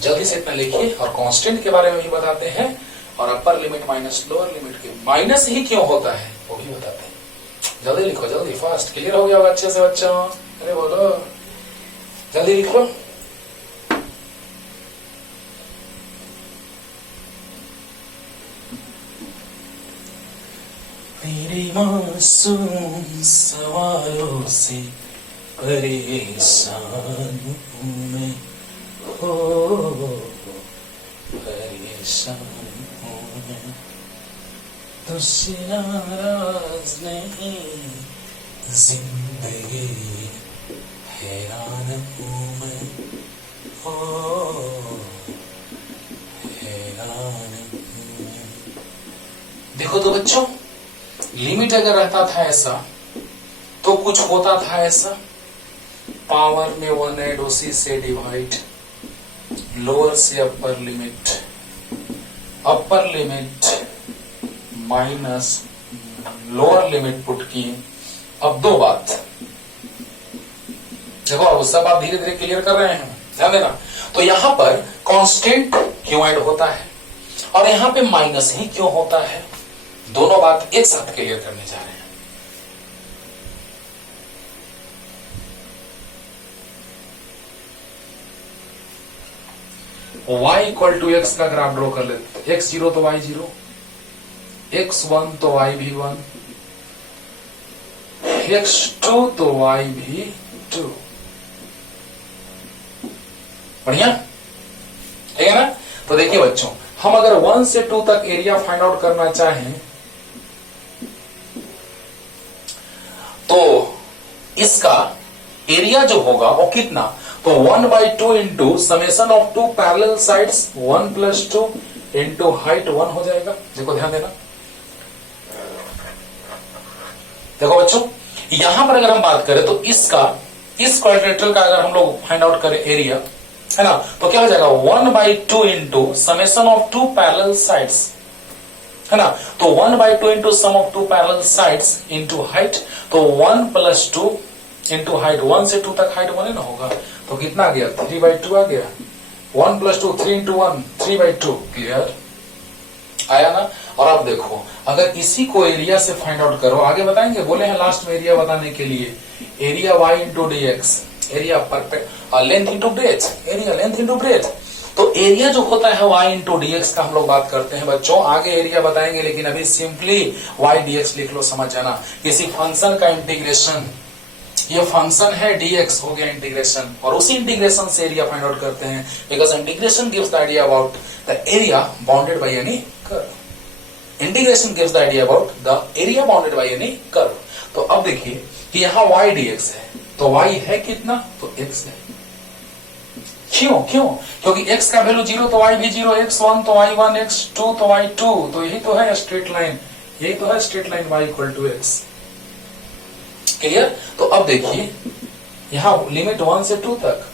जल्दी से इतना लिखिए और कांस्टेंट के बारे में भी बताते हैं, और अपर लिमिट माइनस लोअर लिमिट के। माइनस ही क्यों होता है वो भी बताते हैं। जल्दी लिखो, जल्दी, फास्ट। क्लियर हो गया होगा अच्छे से बच्चों? अरे बोलो, जल्दी लिखो। मेरे मासूम सवालों से परेशान हूं मैं, हो परेशान हूं मैं, तुझसे नाराज नहीं जिंदगी, हैरान हूं मैं, हो हैरान हूं मैं। देखो तो बच्चों, लिमिट अगर रहता था ऐसा तो कुछ होता था ऐसा, पावर में 1 ऐड उसी से डिवाइड, लोअर से अपर limit minus lower limit put किए। अब दो बात देखो, अब सब आप धीरे धीरे क्लियर कर रहे हैं, ध्यान देना। तो यहां पर कांस्टेंट क्यों ऐड होता है और यहां पे माइनस ही क्यों होता है, दोनों बात एक साथ क्लियर करने जा रहे हैं। y इक्वल टू एक्स का ग्राफ ड्रॉ कर लेते। x0 तो y0, x1 तो y भी 1, x2 तो y भी 2। बढ़िया, ठीक है ना? तो देखिए बच्चों, हम अगर 1 से 2 तक एरिया फाइंड आउट करना चाहें तो इसका एरिया जो होगा वो कितना, तो 1/2 into summation of 2 parallel sides 1 + 2 into height 1 हो जाएगा। देखो ध्यान देना, देखो बच्चों, यहां पर अगर हम बात करें तो इसका, इस क्वाड्रेटर का अगर हम लोग फाइंड आउट करें एरिया, है ना, तो क्या हो जाएगा 1/2 into summation of 2 parallel sides, है ना, तो 1/2 into sum of 2 parallel sides into height, तो 1 + 2 इंटू हाइट, 1 से 2 तक हाइट 1 ना होगा, तो कितना आ गया 3/2 आ गया। 1 + 2 3 इंटू 1 3/2। क्लियर आया ना? और अब देखो, अगर इसी को एरिया से फाइंड आउट करो, आगे बताएंगे, बोले हैं लास्ट में एरिया बताने के लिए, area y into dx, area length into breadth, area length into breadth. तो एरिया जो होता है y इंटू dx का हम लोग बात करते हैं बच्चों, आगे एरिया बताएंगे, लेकिन अभी सिंपली y dx लिख लो, समझ जाना। किसी फंक्शन का इंटीग्रेशन, ये फंक्शन है dx, हो गया इंटीग्रेशन, और उसी इंटीग्रेशन से एरिया फाइंड आउट करते हैं, because integration gives the idea about the area bounded by any curve. Integration gives the idea about the area bounded by any curve. तो अब देखिए कि यहाँ y dx है, तो y है कितना, तो x है। क्यों? क्योंकि x का वैल्यू 0 तो y भी 0, x1 तो y1, x2 तो y2, तो यही तो है स्ट्रेट लाइन, यही तो है straight line y equal to x। Clear? तो अब देखिए यहां लिमिट 1 से 2 तक,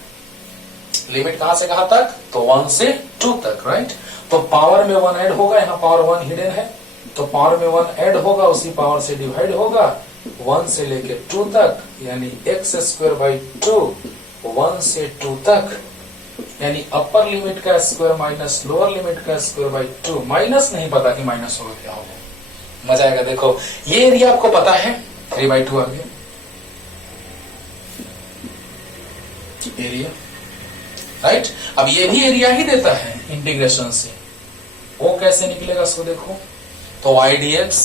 लिमिट कहां से कहां तक, तो 1 से 2 तक, राइट। तो पावर में 1 ऐड होगा, यहाँ पावर 1 हिडन है, तो पावर में 1 ऐड होगा, उसी पावर से डिवाइड होगा 1 से लेके 2 तक, यानी x²/2 1 से 2 तक, यानी अपर लिमिट का स्क्वायर माइनस लोअर लिमिट का स्क्वायर/2। माइनस नहीं पता कि माइनस होगा क्या होगा, मजा आएगा। देखो ये एरिया आपको पता है 3/2 आ गया एरिया, राइट। अब ये भी एरिया ही देता है इंटीग्रेशन से, वो कैसे निकलेगा इसको देखो। तो y dx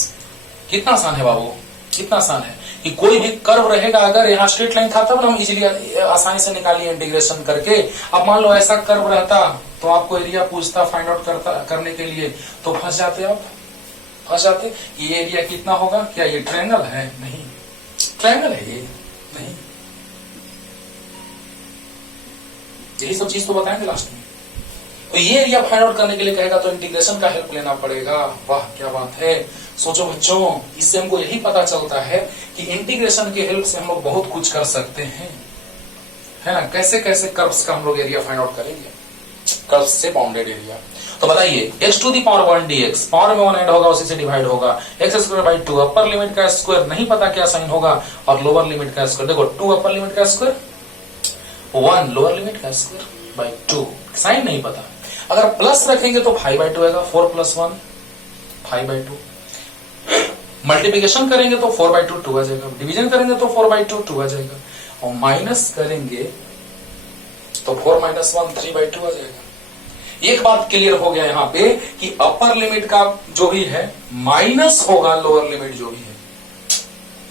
कितना आसान है बाबू, कितना आसान है कि कोई भी कर्व रहेगा, अगर यहाँ स्ट्रेट लाइन था तब हम इजीली आसानी से निकालिए इंटीग्रेशन करके। अब मान लो ऐसा कर्व रहता तो आपको एरिया पूछता फाइंड आउट करने के लिए, तो फंस जाते आप, फंस जाते। ये एरिया कितना होगा, क्या ये ट्रायंगल है, नहीं ट्रायंगल है ये नहीं, यही सब चीज तो बताएंगे लास्ट में। तो ये एरिया फाइंड आउट करने के लिए कहेगा तो इंटीग्रेशन का हेल्प लेना पड़ेगा। वाह क्या बात है, सोचो बच्चों, इससे हमको यही पता चलता है कि इंटीग्रेशन की हेल्प से हम लोग बहुत कुछ कर सकते हैं, है ना। कैसे कैसे कर्व्स का हम लोग एरिया फाइंड आउट करेंगे, कर्व्स से बाउंडेड एरिया। तो बताइए x⁻1 dx, पावर में 1 ऐड होगा, उसी से डिवाइड होगा, x²/2 अपर लिमिट का स्क्वायर नहीं पता क्या साइन होगा, और लोअर लिमिट का स्क्वायर, देखो 2 अपर लिमिट का स्क्वायर 1 लोअर लिमिट का स्क्वायर/2, साइन नहीं पता। अगर प्लस रखेंगे तो 5/2 आएगा, 4 + 1 5/2। मल्टीप्लिकेशन करेंगे तो 4/2 2 आ जाएगा, डिवीजन करेंगे तो 4/2 2 आ जाएगा, और माइनस करेंगे तो 4 - 1 3/2 आ जाएगा। एक बात क्लियर हो गया यहाँ पे कि अपर लिमिट का जो भी है माइनस होगा लोअर लिमिट जो भी है।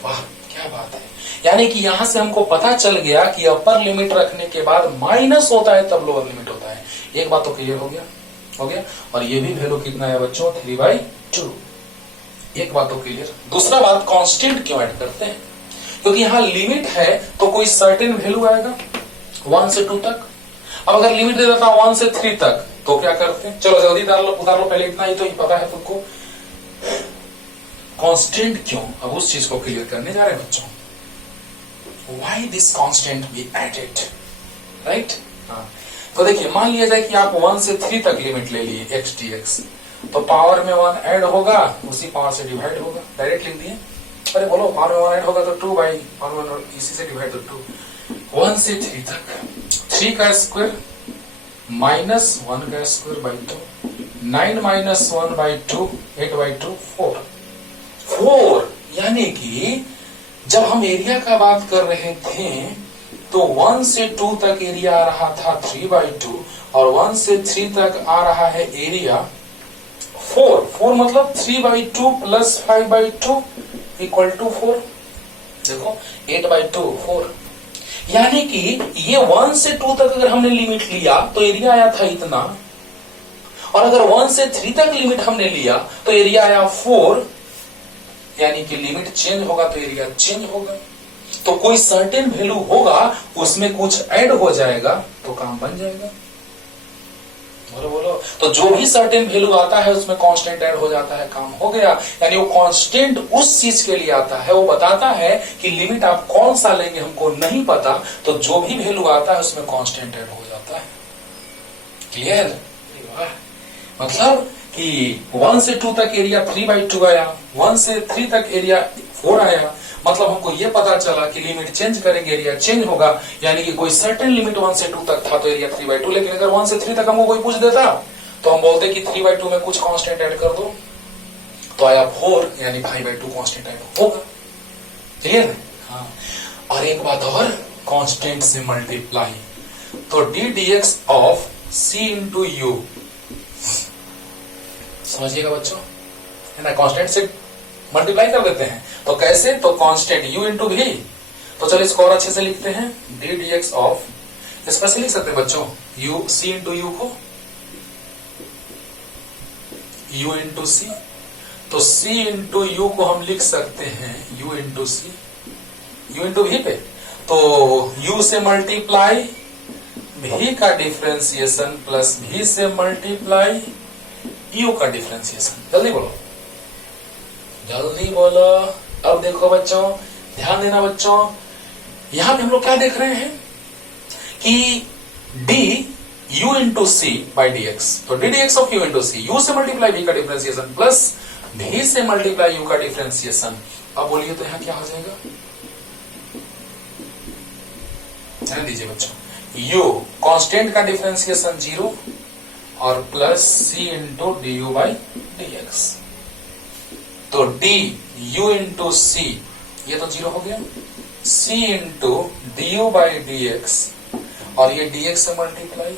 वाह क्या बात है, यानी कि यहां से हमको पता चल गया कि अपर लिमिट रखने के बाद माइनस होता है तब लोअर लिमिट होता है। एक बात तो क्लियर हो गया, हो गया। और ये भी वैल्यू कितना है बच्चों, 3/2। एक बात तो क्लियर। दूसरा बात, कांस्टेंट क्यों ऐड करते हैं, क्योंकि यहां लिमिट है तो कोई सर्टेन वैल्यू आएगा 1 से 2 तक। अब अगर लिमिट दे देता 1 से 3 तक तो क्या करते हैं, चलो जल्दी उतार लो पहले, इतना ही तो ही पता है तुमको। कांस्टेंट क्यों, अब उस चीज को क्लियर करने जा रहे हैं बच्चों। Why this constant be added, right? हाँ, तो देखिए मान लिया जाए कि आप 1 से 3 तक लिमिट ले लिए x dx, तो पावर में 1 ऐड होगा, उसी पावर से डिवाइड होगा, डायरेक्ट लिख दिए। अरे बोलो पावर में 1 ऐड होगा तो 2 बाई पावर 1 इसी से डिवाइड, तो 2 1 से 3 तक 3 का स्क्वायर माइनस 1 का स्क्वायर बाई 2 9 - 1/2 8/2 4। यानी कि जब हम एरिया का बात कर रहे थे तो 1 से 2 तक एरिया आ रहा था 3/2 और 1 से 3 तक आ रहा है एरिया 4 मतलब 3/2 + 5/2 = 4। देखो 8/2 4। यानी कि ये 1 से 2 तक अगर हमने लिमिट लिया तो एरिया आया था इतना, और अगर 1 से 3 तक लिमिट हमने लिया तो एरिया आया 4। यानी कि लिमिट चेंज होगा तो एरिया चेंज होगा, तो कोई सर्टेन वैल्यू होगा उसमें कुछ ऐड हो जाएगा तो काम बन जाएगा। बोलो बोलो, तो जो भी सर्टेन वैल्यू आता है उसमें कांस्टेंट ऐड हो जाता है, काम हो गया। यानी वो कांस्टेंट उस चीज के लिए आता है, वो बताता है कि लिमिट आप कौन सा लेंगे हमको नहीं पता, तो जो भी वैल्यू आता है उसमें कांस्टेंट ऐड हो जाता है। क्लियर? मतलब कि 1 से 2 तक एरिया 3/2 आया, 1 से 3 तक एरिया 4 आया, मतलब हमको ये पता चला कि लिमिट चेंज करेंगे एरिया चेंज होगा। यानी कि कोई सर्टेन लिमिट 1 से 2 तक था तो एरिया 3/2, लेकिन अगर 1 से 3 तक हमको कोई पूछ देता तो हम बोलते कि 3/2 में कुछ कांस्टेंट ऐड कर दो, तो आया 4, यानी 5/2 कांस्टेंट ऐड होगा। क्लियर है? हाँ। और एक बात और, कांस्टेंट से मल्टीप्लाई, तो d dx of c into you, समझिएगा बच्चों, है ना, कांस्टेंट से मल्टीप्लाई कर देते हैं। तो कैसे, तो कांस्टेंट u इंटू भी, तो चलो इसको और अच्छे से लिखते हैं, d dx ऑफ, इस पर से लिख सकते हैं बच्चों u c इंटू यू को u इंटू सी, तो c इंटू यू को हम लिख सकते हैं u into c, u into भी पे, तो u से मल्टीप्लाई v का डिफ्रेंसिएशन प्लस v से मल्टीप्लाई u का डिफ्रेंसिएशन। जल्दी बोलो, जल्दी बोलो। अब देखो बच्चों, ध्यान देना बच्चों, यहां पे हम लोग क्या देख रहे हैं कि d u into c by d x, तो d dx of u into c, u से मल्टीप्लाई v का डिफ्रेंसिएशन प्लस v से मल्टीप्लाई u का डिफ्रेंसिएशन। अब बोलिए तो यहां क्या हो जाएगा, ध्यान दीजिए बच्चों, u कांस्टेंट का डिफ्रेंसिएशन 0 और plus c into D you by d x, तो d u इंटू सी, ये तो 0 हो गया, c into D you by d x, और ये dx से मल्टीप्लाई।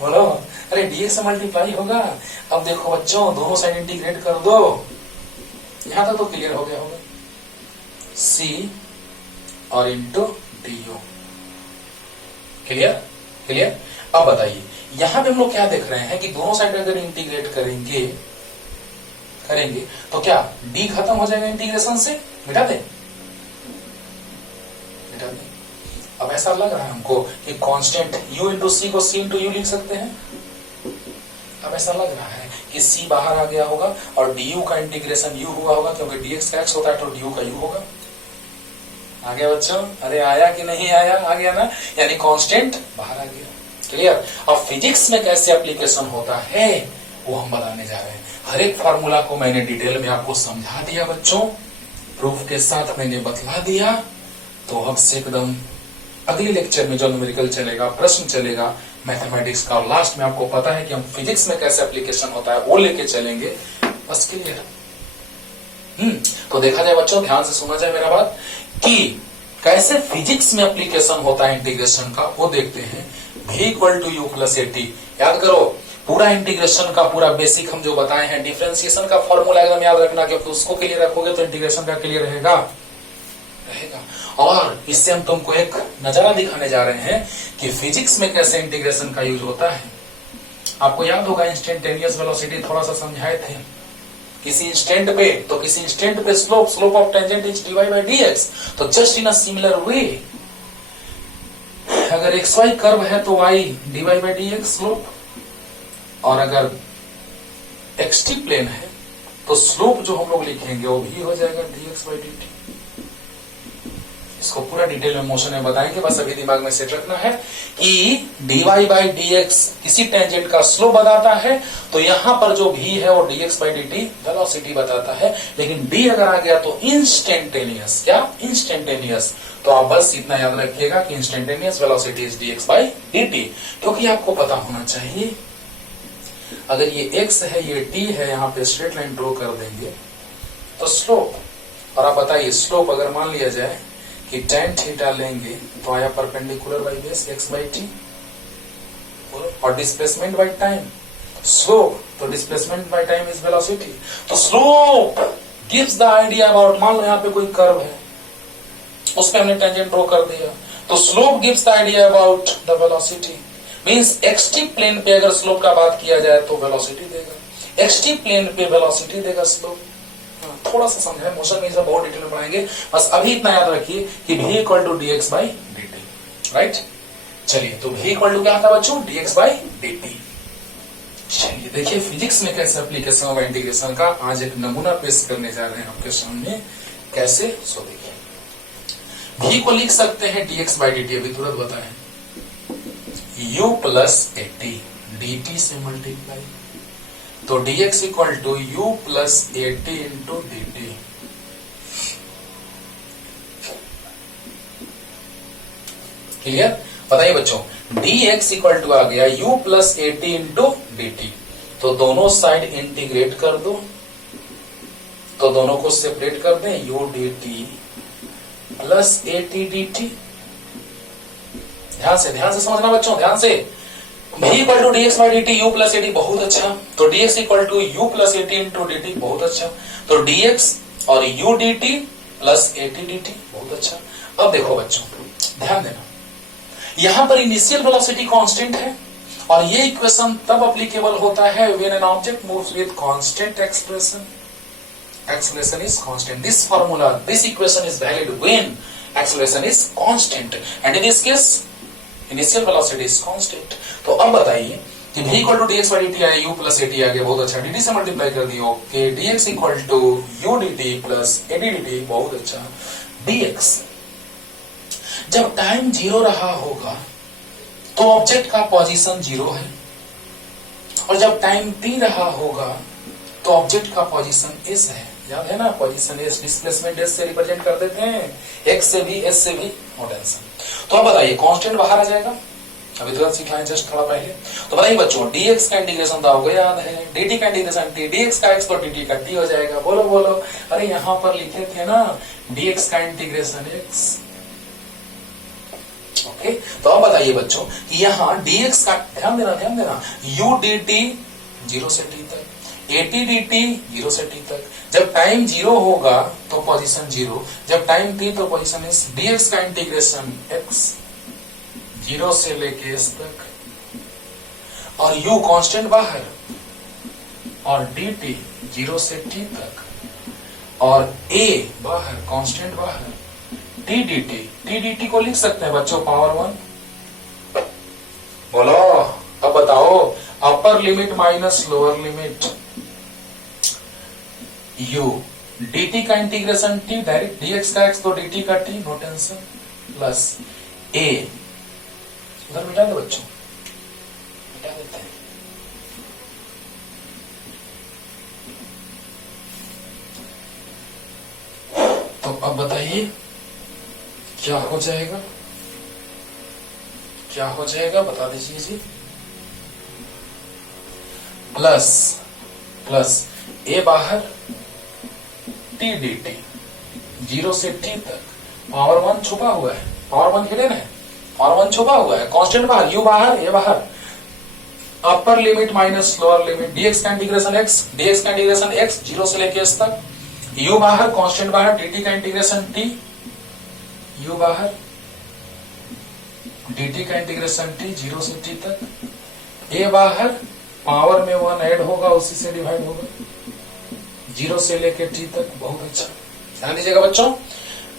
बोलो, अरे dx से मल्टीप्लाई होगा। अब देखो बच्चों, दोनों साइड इंटीग्रेट कर दो, यहां तक तो क्लियर हो गया होगा, c और into D you. Clear? Clear? अब बताइए, यहां पे हम लोग क्या देख रहे हैं कि दोनों साइड अगर इंटीग्रेट करेंगे तो क्या d खत्म हो जाएगा इंटीग्रेशन से, मिटा दे। अब ऐसा लग रहा है हमको कि कांस्टेंट u इंटू सी को c इंटू यू लिख सकते हैं। अब ऐसा लग रहा है कि c बाहर आ गया होगा और du का इंटीग्रेशन u हुआ होगा, क्योंकि dx का x होता है तो du का u होगा। आ गया बच्चों? अरे आया कि नहीं आया? आ गया ना, यानी कांस्टेंट बाहर आ गया। क्लियर? अब फिजिक्स में कैसे एप्लीकेशन होता है वो हम बताने जा रहे हैं। हर एक फार्मूला को मैंने डिटेल में आपको समझा दिया बच्चों, प्रूफ के साथ मैंने बतला दिया, तो अब से एकदम अगले लेक्चर में जो न्यूमेरिकल चलेगा, प्रश्न चलेगा मैथमेटिक्स का, और लास्ट में आपको पता है कि हम फिजिक्स में कैसे एप्लीकेशन होता है वो लेके चलेंगे। बस क्लियर। तो देखा जाए बच्चों, ध्यान से सुना जाए मेरा बात, कि कैसे फिजिक्स में एप्लीकेशन होता है इंटीग्रेशन का, वो देखते हैं। v equal to u plus a t, याद करो पूरा इंटीग्रेशन का पूरा बेसिक हम जो बताए हैं, डिफरेंशिएशन का फॉर्मूला एकदम याद रखना, क्योंकि उसको क्लियर रखोगे तो इंटीग्रेशन का क्लियर रहेगा। और इससे हम तुमको एक नजारा दिखाने जा रहे हैं कि फिजिक्स में कैसे इंटीग्रेशन का यूज होता है। आपको याद होगा इंस्टेंटेनियस वेलोसिटी थोड़ा सा समझाए थे, किसी इंस्टेंट पे, तो किसी इंस्टेंट पे slope of tangent is dy by dx। तो just in a similar way, अगर xy कर्व है तो y dy by dx slope, और अगर xt प्लेन है तो स्लोप जो हम लोग लिखेंगे वो भी हो जाएगा dx by dt। इसको पूरा डिटेल में मोशन में बताएंगे, बस अभी दिमाग में सेट रखना है कि dy by dx किसी टेंजेंट का स्लोप बताता है, तो यहां पर जो v है वो dx by dt वेलोसिटी बताता है। लेकिन d अगर आ गया तो इंस्टेंटेनियस, क्या इंस्टेंटेनियस, तो आप बस इतना याद रखिएगा कि instantaneous velocity is dx by dt। क्योंकि आपको पता होना चाहिए, अगर ये x है ये t है, यहाँ पे स्ट्रेट लाइन ड्रॉ कर देंगे तो स्लोप, और आप बताइए स्लोप अगर मान लिया जाए कि tan थीटा लेंगे तो आया perpendicular by base x by t, और डिस्प्लेसमेंट बाई टाइम स्लोप, तो displacement by time is velocity. तो slope gives the idea about, मान लो यहाँ पे कोई कर्व है उस पे हमने टेंजेंट ड्रॉ कर दिया, तो slope gives the idea about the velocity. Means x t plane पे अगर स्लोप का बात किया जाए तो वेलोसिटी देगा, एक्सटी प्लेन पे वेलोसिटी देगा स्लोप। थोड़ा सा समझाए, मोशन में बहुत डिटेल में पढ़ाएंगे, बस अभी इतना याद रखिए कि v equal to dx by dt, right. चलिए, तो v इक्वल टू क्या था बच्चों, dx बाई dt। चलिए देखिए फिजिक्स में कैसे एप्लीकेशन होगा इंटीग्रेशन का, आज एक नमूना पेश करने जा रहे हैं आपके सामने, कैसे, सो देखिए। v को लिख सकते हैं dx बाई dt, अभी तुरंत बताएं, u plus a t, dt से मल्टीप्लाई, तो dx equal to u plus a t into d t. Clear, बताइए बच्चों, dx इक्वल टू आ गया u plus a t into d t, तो दोनों साइड इंटीग्रेट कर दो, तो दोनों को सेपरेट कर दें, u d t plus a t d t. ध्यान से समझना बच्चों, ध्यान से। v equal to dx by dt u plus a t, बहुत अच्छा, तो dx equal to u plus a t into d t, बहुत अच्छा, तो dx और u d t plus a t d t, बहुत अच्छा। अब देखो बच्चों ध्यान देना, यहां पर इनिशियल वेलोसिटी कांस्टेंट है, और ये इक्वेशन तब अप्लीकेबल होता है when an object moves with constant acceleration, acceleration is constant. This formula, this equation is valid when acceleration is constant, and in this case initial velocity is constant. तो अब बताइए कि v equal to dx by dt आया, u प्लस ए टी आ गया, बहुत अच्छा, dt से मल्टीप्लाई कर दिया, okay, dx equal to u dt plus a d dt, बहुत अच्छा। dx जब टाइम जीरो रहा होगा तो ऑब्जेक्ट का पोजीशन जीरो है, और जब टाइम t रहा होगा तो ऑब्जेक्ट का पोजीशन s है, याद है ना, पोजीशन s, डिस्प्लेसमेंट s से रिप्रेजेंट कर देते हैं, x से भी s से भी, नो टेंशन। तो अब बताइए कांस्टेंट बाहर आ जाएगा, अभी तुरंत सिखाएं जस्ट थोड़ा पहले। तो बताइए बच्चों, dx का इंटीग्रेशन तो आपको याद है, dt का इंटीग्रेशन t, dx का x तो dt का t हो जाएगा, बोलो बोलो, अरे यहाँ पर लिखे थे ना dx का इंटीग्रेशन x, ओके। तो अब बताइए बच्चों कि यहाँ dx का, ध्यान देना, u dt 0 से t तक, at dt 0 से t तक, जब टाइम जीरो होगा तो पोजीशन जीरो, जब टाइम t तो पोजीशन s, dx का इंटीग्रेशन x 0 से लेके s तक, और u कांस्टेंट बाहर, और dt 0 से t तक, और a बाहर, कांस्टेंट बाहर, t dt को लिख सकते हैं बच्चों पावर 1, बोलो अब बताओ, upper limit minus lower limit u, dt का इंटीग्रेशन t डायरेक्ट, dx का x तो dt का t, no tension, plus a, उधर मिटा दो बच्चों, मिटा देते हैं, तो अब बताइए क्या हो जाएगा, क्या हो जाएगा बता दीजिए जी, प्लस प्लस ए बाहर टी डी टी, 0 से t तक, पावर 1 छुपा हुआ है, पावर 1 हिडन है, पावर 1 छुपा हुआ है, कांस्टेंट बाहर, u बाहर, a बाहर, अपर limit minus lower limit, dx का इंटीग्रेशन x, dx का इंटीग्रेशन x 0 से लेके s तक, u बाहर, कांस्टेंट बाहर, dt का इंटीग्रेशन t, u बाहर, dt का इंटीग्रेशन t 0 से t तक, a बाहर, पावर में 1 ऐड होगा उसी से डिवाइड होगा, 0 से लेके t तक। बहुत अच्छा, ध्यान दीजिएगा बच्चों,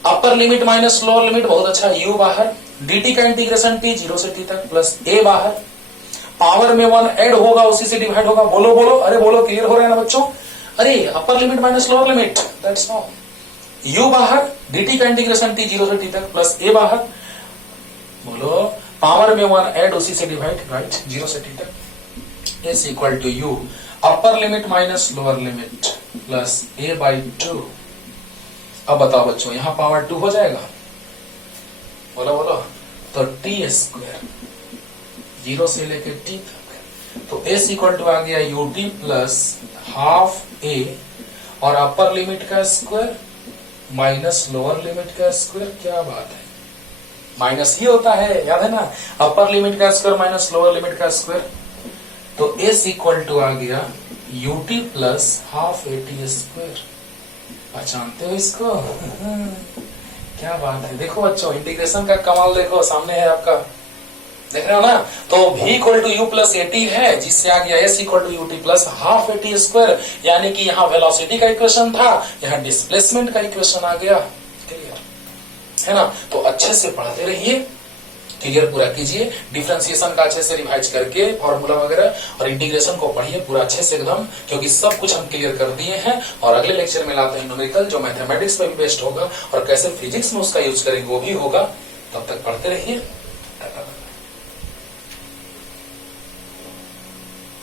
अपर लिमिट माइनस लोअर लिमिट, बहुत अच्छा, u बाहर, dt का इंटीग्रेशन t 0 से t तक, प्लस a बाहर, पावर में 1 ऐड होगा उसी से डिवाइड होगा। बोलो बोलो, अरे बोलो, क्लियर हो रहा है ना बच्चों? अरे अपर limit minus lower limit, that's all. u बाहर, dt का इंटीग्रेशन t 0 से t तक, प्लस a बाहर, बोलो, पावर में 1 ऐड उसी से डिवाइड, राइट, 0 से t तक, is equal to u upper limit minus lower limit plus a by 2। अब बताओ बच्चों, यहां पावर 2 हो जाएगा, बोलो बोलो, तो t स्क्वायर 0 से लेके t तक, तो s इक्वल टू आ गया ut प्लस हाफ a, और अपर लिमिट का स्क्वायर माइनस लोअर लिमिट का स्क्वायर। क्या बात है, माइनस ही होता है, याद है ना, अपर लिमिट का स्क्वायर माइनस लोअर लिमिट का स्क्वायर, तो s इक्वल टू आ गया ut plus half at square. पहचानते हो इसको? क्या बात है, देखो बच्चों, इंटीग्रेशन का कमाल देखो, सामने है आपका, देख रहे हो ना। तो v equal to u plus a t है, जिससे आ गया s equal to u t plus half a t square, यानी कि यहाँ वेलोसिटी का इक्वेशन था, यहाँ डिस्प्लेसमेंट का इक्वेशन आ गया। क्लियर है ना? तो अच्छे से पढ़ते रहिए, क्लियर पूरा कीजिए, डिफरेंशिएशन का अच्छे से रिवाइज करके फॉर्मूला वगैरह, और इंटीग्रेशन को पढ़िए पूरा अच्छे से एकदम, क्योंकि सब कुछ हम क्लियर कर दिए हैं। और अगले लेक्चर में लाते हैं न्यूमेरिकल, जो मैथमेटिक्स पे भी बेस्ड होगा, और कैसे फिजिक्स में उसका यूज करेंगे वो भी होगा। तब तक पढ़ते रहिए।